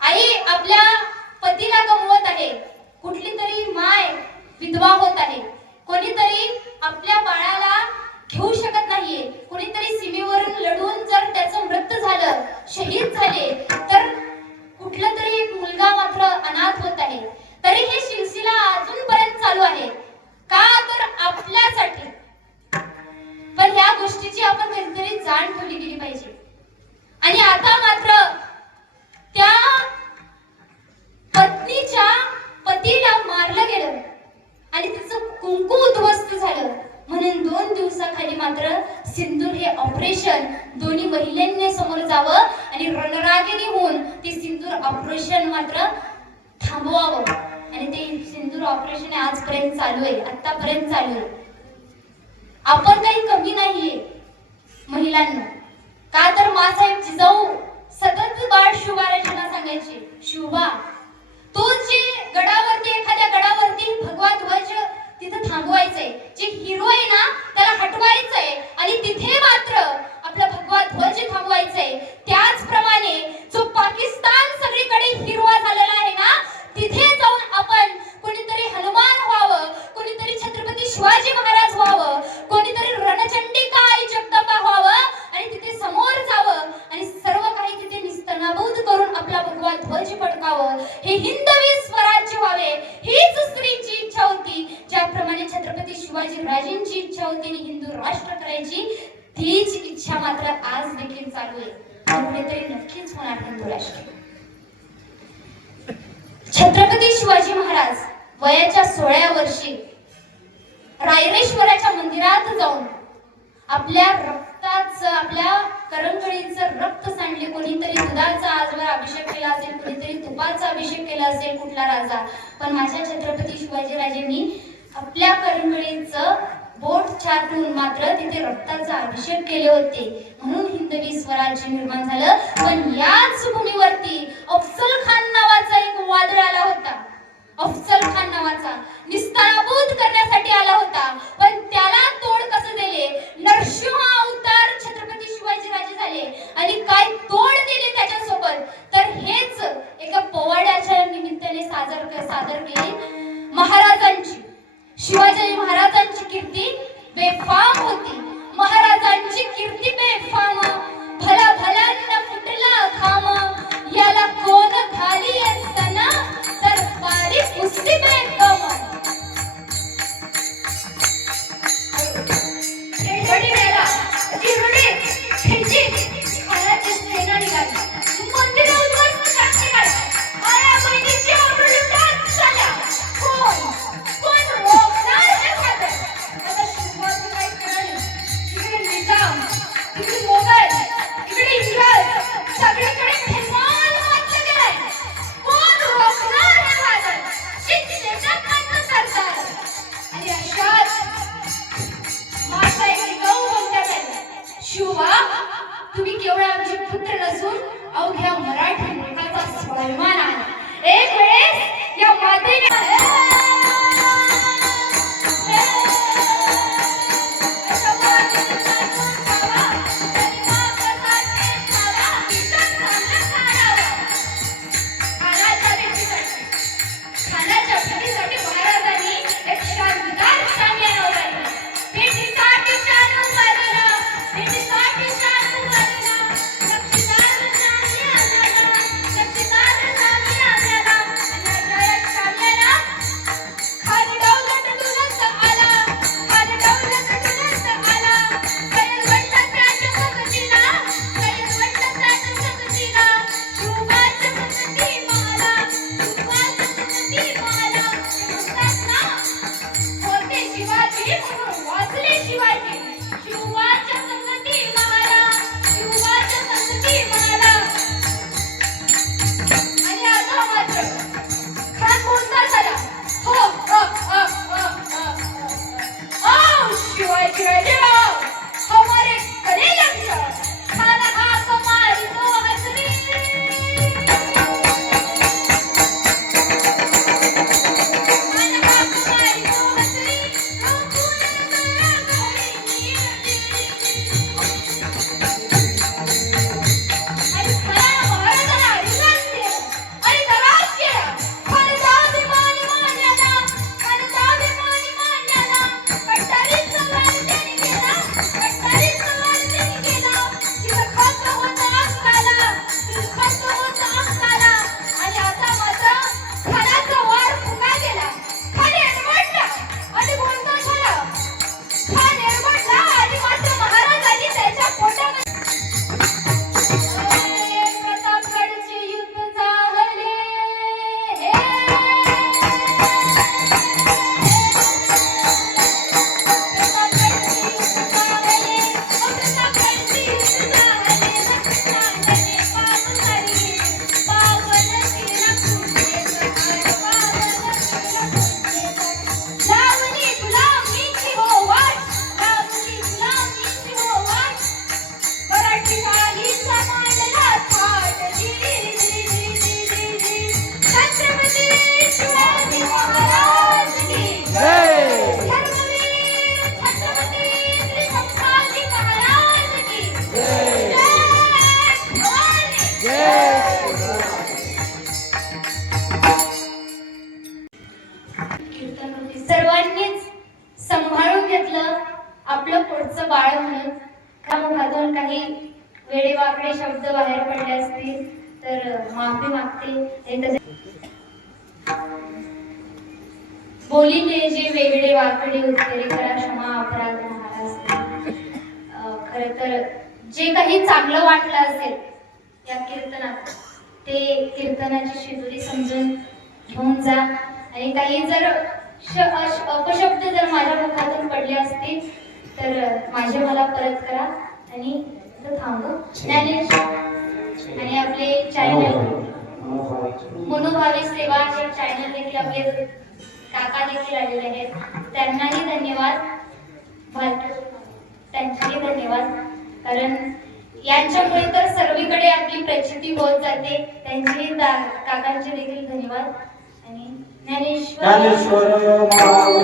आई आपल्या पतीला गमवत आहे, कुठली तरी माय विधवा होत आहे, कोणीतरी आपल्या बाळाला घेऊ शकत नाहीये, कोणीतरी सीमेवरून लढून जर त्याचं मृत्यू झालं, शहीद झाले तर कुठला तरी एक मुलगा मात्र अनाथ होत आहे. तरी हे सिलसिला अजूनपर्यंत चालू आहे. का तर आपल्यासाठी. पण ह्या गोष्टीची आपण कधीतरी जाण ठेवली गेली पाहिजे. आणि आता मात्र त्या पत्नीच्या पतीला मारलं गेलं आणि तिचं कुंकू उद्ध्वस्त झालं म्हणून 2 दिवसाखाली मात्र सिंदूर हे ऑपरेशन दोन्ही महिलांनी समोर जावं आणि रणरागिणी होऊन ते सिंदूर ऑपरेशन मात्र थांबवावं. आणि ते सिंदूर ऑपरेशन आजपर्यंत चालू आहे, आतापर्यंत चालू आहे. आपण काही कमी नाहीये महिलांना. का तर मासाहेब जिजाऊ सतत बाळ शिवरायांना सांगायचे, शिवबा तो जे गडावरती एखाद्या गडावरती भगवा ध्वज तिथे थांबवायचंय, जे हिरो आहे ना त्याला हटवायचंय आणि तिथे मात्र आपला भगवा ध्वज वतीने हिंदू राष्ट्र करायची तीच इच्छा मात्र आज देखील चालू आहे. कुठेतरी नक्कीच होणार हिंदू राष्ट्र. छत्रपती शिवाजी महाराज वयाच्या 16व्या वर्षी रायरेश्वराच्या मंदिरात जाऊन आपल्या रक्ताचं, आपल्या करंगळीचं रक्त सांडले. कोणीतरी दुधाचा आजवर अभिषेक केला असेल, कोणीतरी तुपाचा अभिषेक केला असेल, कुठला राजा. पण माझ्या छत्रपती शिवाजीराजेंनी आपल्या करंगळीचं बोट छाटून मात्र तिथे रक्ताचा अभिषेक केले होते. म्हणून हिंदवी स्वराज्य निर्माण झालं. पण याच भूमीवरती अफजल खान नावाचा एक वादळ आला होता. अफजल खान नावाचा निस्ताराभूत करण्यासाठी आला होता. पण त्याला तोड कसं दिले? नरसिंह अवतार छत्रपती शिवाजीराजे झाले. आणि काय तोड दिली त्याच्यासोबत? तर हेच एका पोवाड्याच्या निमित्ताने सादर केली. महाराजांची, शिवाजी महाराजांची कीर्ती बेफाम होती. महाराजांची कीर्ती बेफाम. भला भल्यांना फुटला खाम. याला कोण खाली असताना तर बारी कुस्ती बेफाम. रेडी मेला चिरडी खिंची खानाची सेना निघाली. मंदिर उद्ध्वस्त करण्यात आलं. आया बहिणीची आबरू लुटात झाल्या. कोण रोखणार हे वादळ? आता सुरुवात काय करणार? इकडे निजाम, इकडे मोगल, इकडे इंग्रज, सगळीकडे थैमान वाजलं गेलंय. कोण रोखणार हे वादळ? शिक्षेच्या खातं सरकार. आणि अशात माझा एक गहू म्हणतात आहे, शिवा तुम्ही केवळ आमचे पुत्र नसून अवघ्या मराठी लोकांचा स्वाभिमान आहे. एक वेळेस या मातेने सर्वांनीच सांभाळून घेतलं आपलं पुढचं बाळ म्हणून. त्या मुखातून काही वेडेवाकडे शब्द बाहेर पडले असतील तर माफी मागते. बोलीले जे वेगळे वाकडे उत्तरे करा क्षमा अपराध महाराज. खरं तर जे काही चांगलं वाटलं असेल या कीर्तनात ते कीर्तनाची शिदोरी समजून घेऊन जा आणि काही जर अपशब्द जर माझ्या मुखातून पडले असतील तर माझे मला परत करा आणि इथं थांबू. आणि आपले चॅनल मनोभावी सेवा हे चॅनल देखील आपले काका देखील आलेले आहेत, त्यांनाही धन्यवाद. त्यांच्याही धन्यवाद, कारण यांच्यामुळे तर सर्वीकडे आपली प्रचिती होत जाते. त्यांचेही काकांचे देखील धन्यवाद. आणि ज्ञानेश्वर महाराज